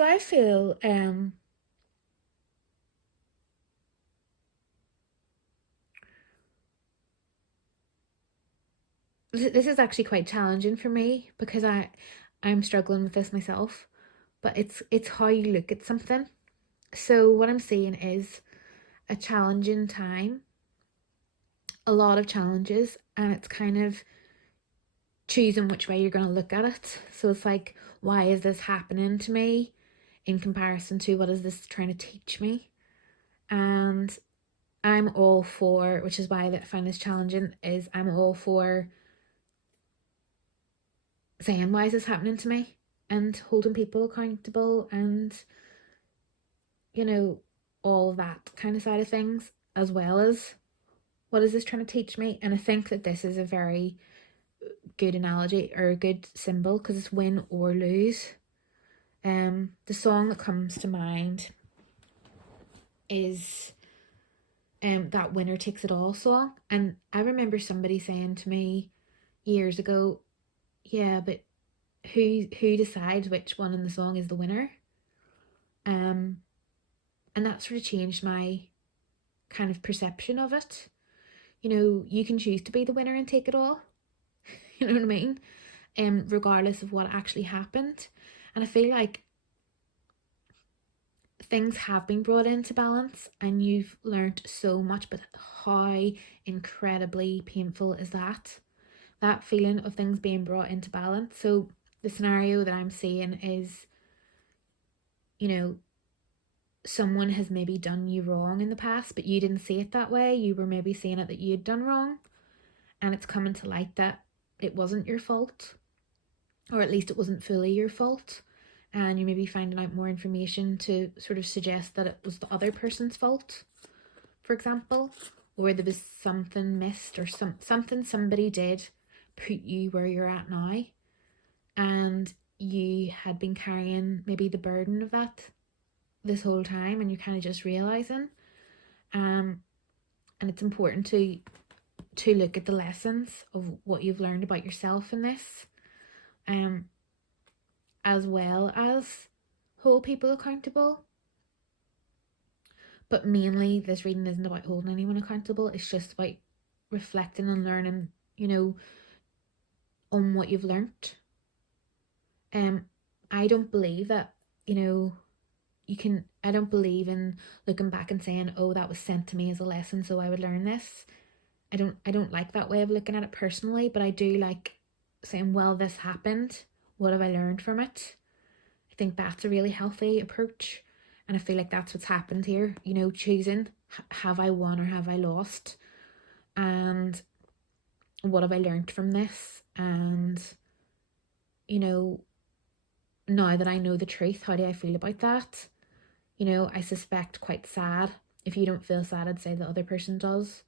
I feel this is actually quite challenging for me because I'm struggling with this myself, but it's how you look at something. So what I'm saying is a challenging time, a lot of challenges, and it's kind of choosing which way you're going to look at it. So it's like, why is this happening to me in comparison to what is this trying to teach me? And I'm all for, which is why I find this challenging, is I'm all for saying, why is this happening to me? And holding people accountable and, you know, all that kind of side of things, as well as what is this trying to teach me? And I think that this is a very good analogy or a good symbol because it's win or lose. The song that comes to mind is that Winner Takes It All song. And I remember somebody saying to me years ago, yeah, but who decides which one in the song is the winner? And that sort of changed my kind of perception of it. You know, you can choose to be the winner and take it all. You know what I mean? Regardless of what actually happened. And I feel like things have been brought into balance and you've learned so much, but how incredibly painful is that? That feeling of things being brought into balance. So the scenario that I'm seeing is, you know, someone has maybe done you wrong in the past, but you didn't see it that way. You were maybe seeing it that you'd done wrong, and it's coming to light that it wasn't your fault, or at least it wasn't fully your fault. And you may be finding out more information to sort of suggest that it was the other person's fault, for example, or there was something missed or something somebody did put you where you're at now, and you had been carrying maybe the burden of that this whole time, and you're kind of just realizing. And it's important to look at the lessons of what you've learned about yourself in this, as well as hold people accountable. But mainly this reading isn't about holding anyone accountable, it's just about reflecting and learning, you know, on what you've learnt. I don't believe that, you know, I don't believe in looking back and saying, oh, that was sent to me as a lesson, so I would learn this. I don't like that way of looking at it personally, but I do like saying, well, this happened. What have I learned from it? I think that's a really healthy approach. And I feel like that's what's happened here. You know, choosing, have I won or have I lost? And what have I learned from this? And, you know, now that I know the truth, how do I feel about that? You know, I suspect quite sad. If you don't feel sad, I'd say the other person does.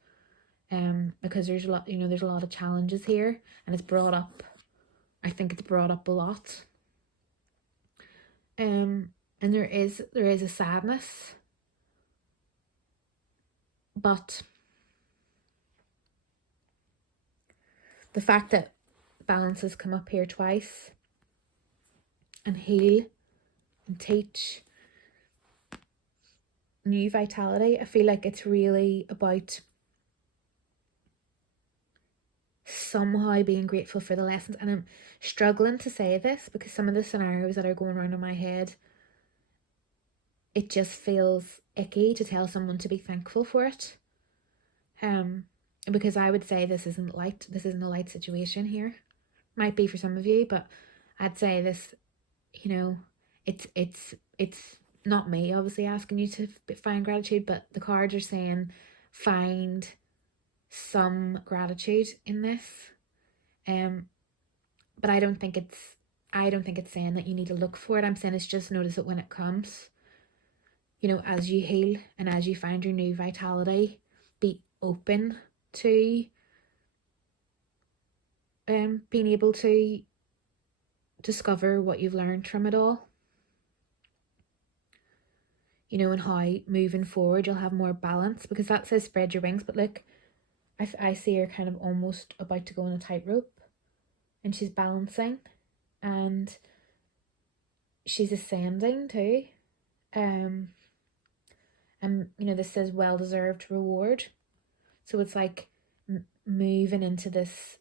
Because there's a lot, you know, there's a lot of challenges here, and it's brought up. I think it's brought up a lot. And there is a sadness, but the fact that balance has come up here twice, and heal and teach new vitality, I feel like it's really about somehow being grateful for the lessons. And I'm struggling to say this because some of the scenarios that are going around in my head it just feels icky to tell someone to be thankful for it. Because I would say this isn't a light situation here. Might be for some of you, but I'd say this, it's not me obviously asking you to find gratitude, but the cards are saying find some gratitude in this. But I don't think it's saying that you need to look for it. I'm saying it's just notice it when it comes. As you heal and as you find your new vitality, be open to being able to discover what you've learned from it all. And how moving forward you'll have more balance, because that says spread your wings, but look, I see her kind of almost about to go on a tightrope, and she's balancing and she's ascending too. And this says well-deserved reward, so it's like moving into this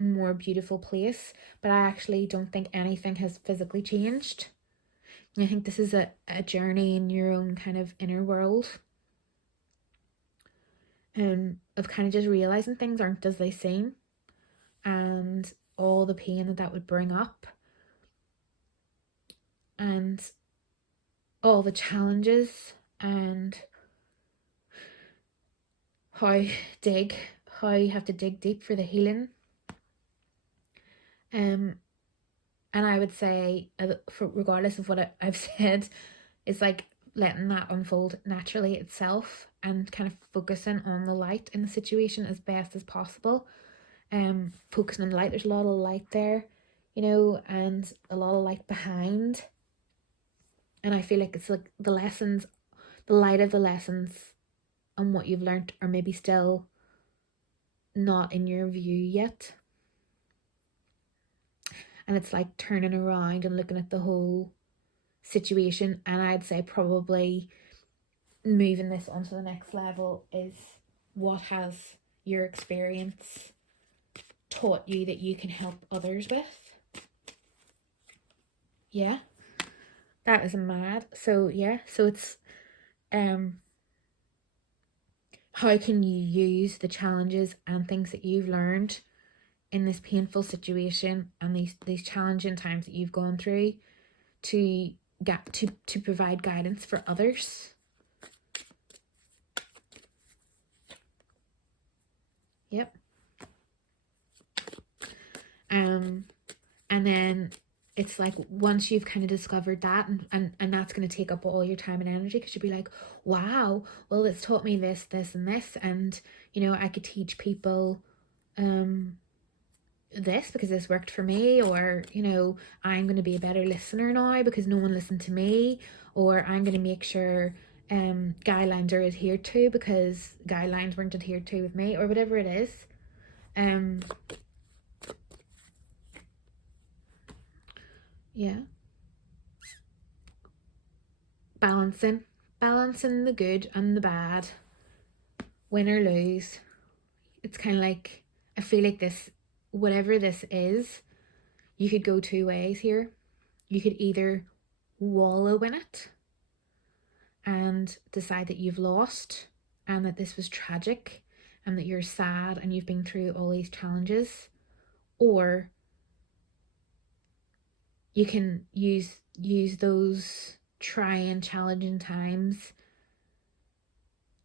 more beautiful place, but I actually don't think anything has physically changed. I think this is a journey in your own kind of inner world, of kind of just realizing things aren't as they seem, and all the pain that would bring up, and all the challenges, and how you have to dig deep for the healing. And I would say, regardless of what I've said, it's like letting that unfold naturally itself and kind of focusing on the light in the situation as best as possible. Focusing on the light. There's a lot of light there, and a lot of light behind. And I feel like it's like the light of the lessons and what you've learned are maybe still not in your view yet. And it's like turning around and looking at the whole situation. And I'd say probably moving this onto the next level is what has your experience taught you that you can help others with. Yeah, that is mad. So yeah, so it's how can you use the challenges and things that you've learned in this painful situation and these challenging times that you've gone through to provide guidance for others. Yep. And then it's like once you've kind of discovered that, and that's going to take up all your time and energy, because you'll be like, wow, well, it's taught me this and this, and I could teach people this because this worked for me, or I'm going to be a better listener now because no one listened to me, or I'm going to make sure guidelines are adhered to because guidelines weren't adhered to with me, or whatever it is. Yeah, balancing the good and the bad, win or lose. It's kind of like, I feel like this, whatever this is, you could go two ways here. You could either wallow in it and decide that you've lost and that this was tragic and that you're sad and you've been through all these challenges, or you can use those trying, challenging times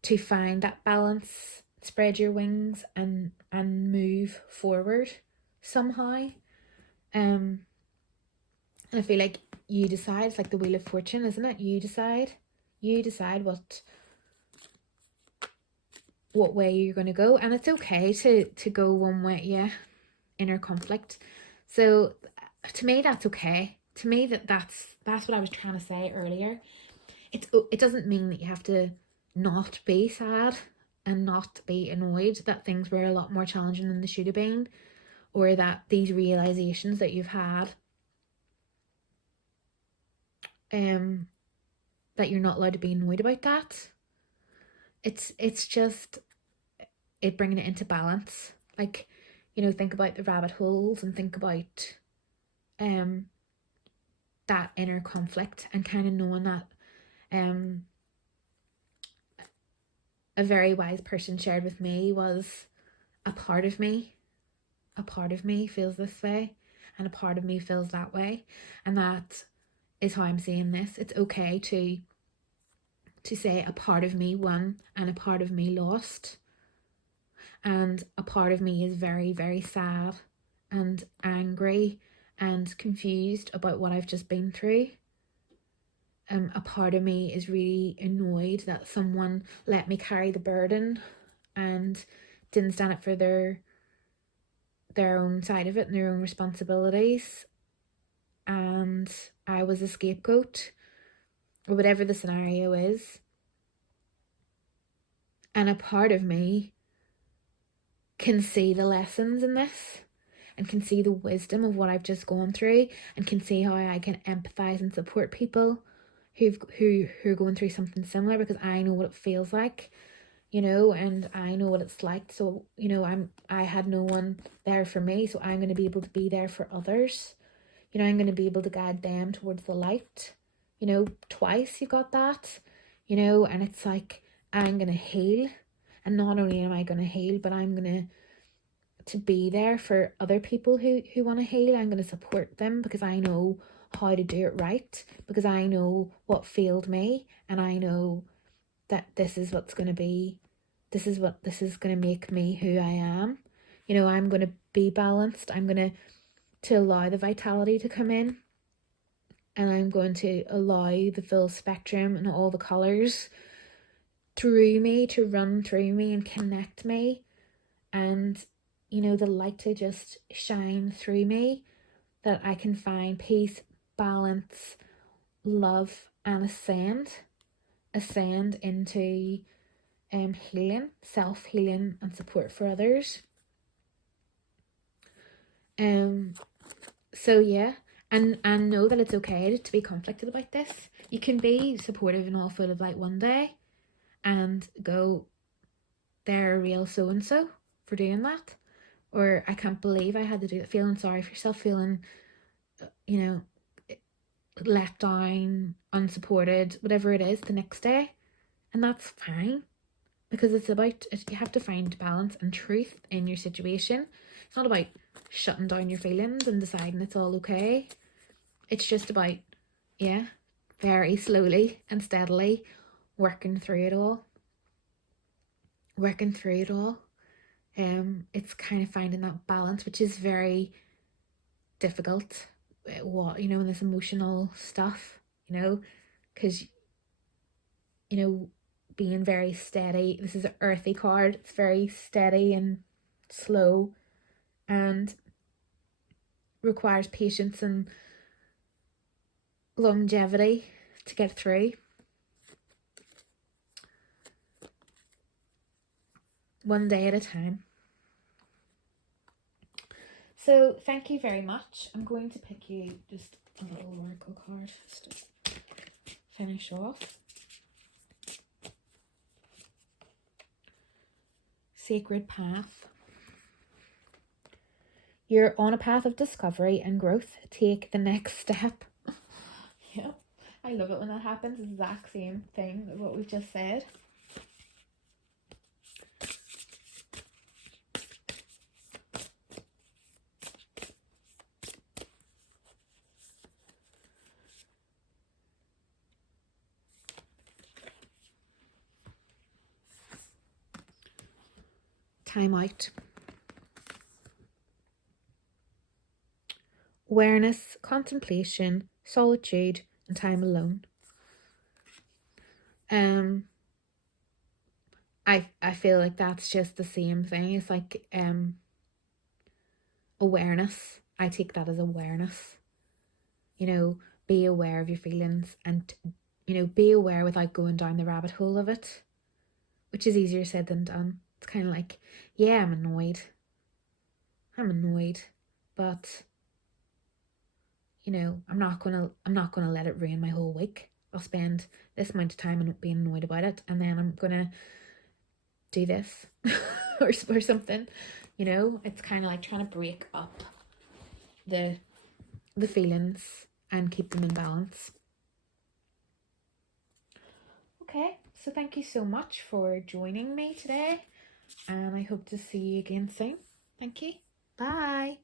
to find that balance, spread your wings and move forward somehow. And I feel like you decide. It's like the Wheel of Fortune, isn't it? You decide what way you're going to go, and it's okay to go one way. Yeah, inner conflict. So to me, that's okay. To me, that's what I was trying to say earlier. It doesn't mean that you have to not be sad and not be annoyed that things were a lot more challenging than they should have been, or that these realizations that you've had, that you're not allowed to be annoyed about that. It's just it bringing it into balance. Like, think about the rabbit holes and think about that inner conflict, and kind of knowing that a very wise person shared with me was a part of me feels this way, and a part of me feels that way, and that is how I'm saying this. It's okay to say a part of me won and a part of me lost, and a part of me is very, very sad and angry and confused about what I've just been through. A part of me is really annoyed that someone let me carry the burden and didn't stand up for their own side of it and their own responsibilities, and I was a scapegoat, or whatever the scenario is. And a part of me can see the lessons in this, and can see the wisdom of what I've just gone through, and can see how I can empathize and support people who are going through something similar, because I know what it feels like, and I know what it's like. So, I had no one there for me, so I'm going to be able to be there for others. I'm going to be able to guide them towards the light. Twice you got that, and it's like, I'm going to heal. And not only am I going to heal, but I'm going to be there for other people who want to heal. I'm going to support them, because I know how to do it right, because I know what failed me, and I know that this is going to make me who I am. I'm going to be balanced. I'm going to allow the vitality to come in, and I'm going to allow the full spectrum and all the colors through me to run through me and connect me, and the light to just shine through me, that I can find peace, balance, love, and ascend into healing, self-healing, and support for others. So yeah, and know that it's okay to be conflicted about this. You can be supportive and all full of light one day, and go, they're a real so-and-so for doing that, or I can't believe I had to do that, feeling sorry for yourself, feeling let down, unsupported, whatever it is, the next day. And that's fine, because it's about, you have to find balance and truth in your situation. It's not about shutting down your feelings and deciding it's all okay. It's just about, very slowly and steadily working through it all. It's kind of finding that balance, which is very difficult. In this emotional stuff, because being very steady. This is an earthy card. It's very steady and slow, and requires patience and longevity to get through. One day at a time. So thank you very much. I'm going to pick you just a little oracle card just to finish off. Sacred path. You're on a path of discovery and growth. Take the next step. Yeah, I love it when that happens. It's the exact same thing as what we've just said. Time out. Awareness, contemplation, solitude, and time alone. I feel like that's just the same thing. It's like awareness. I take that as awareness. Be aware of your feelings, and be aware without going down the rabbit hole of it, which is easier said than done. It's kind of like, yeah, I'm annoyed, but I'm not gonna let it ruin my whole week. I'll spend this amount of time being annoyed about it, and then I'm gonna do this or something. It's kind of like trying to break up the feelings and keep them in balance. Okay, so thank you so much for joining me today, and I hope to see you again soon. Thank you. Bye.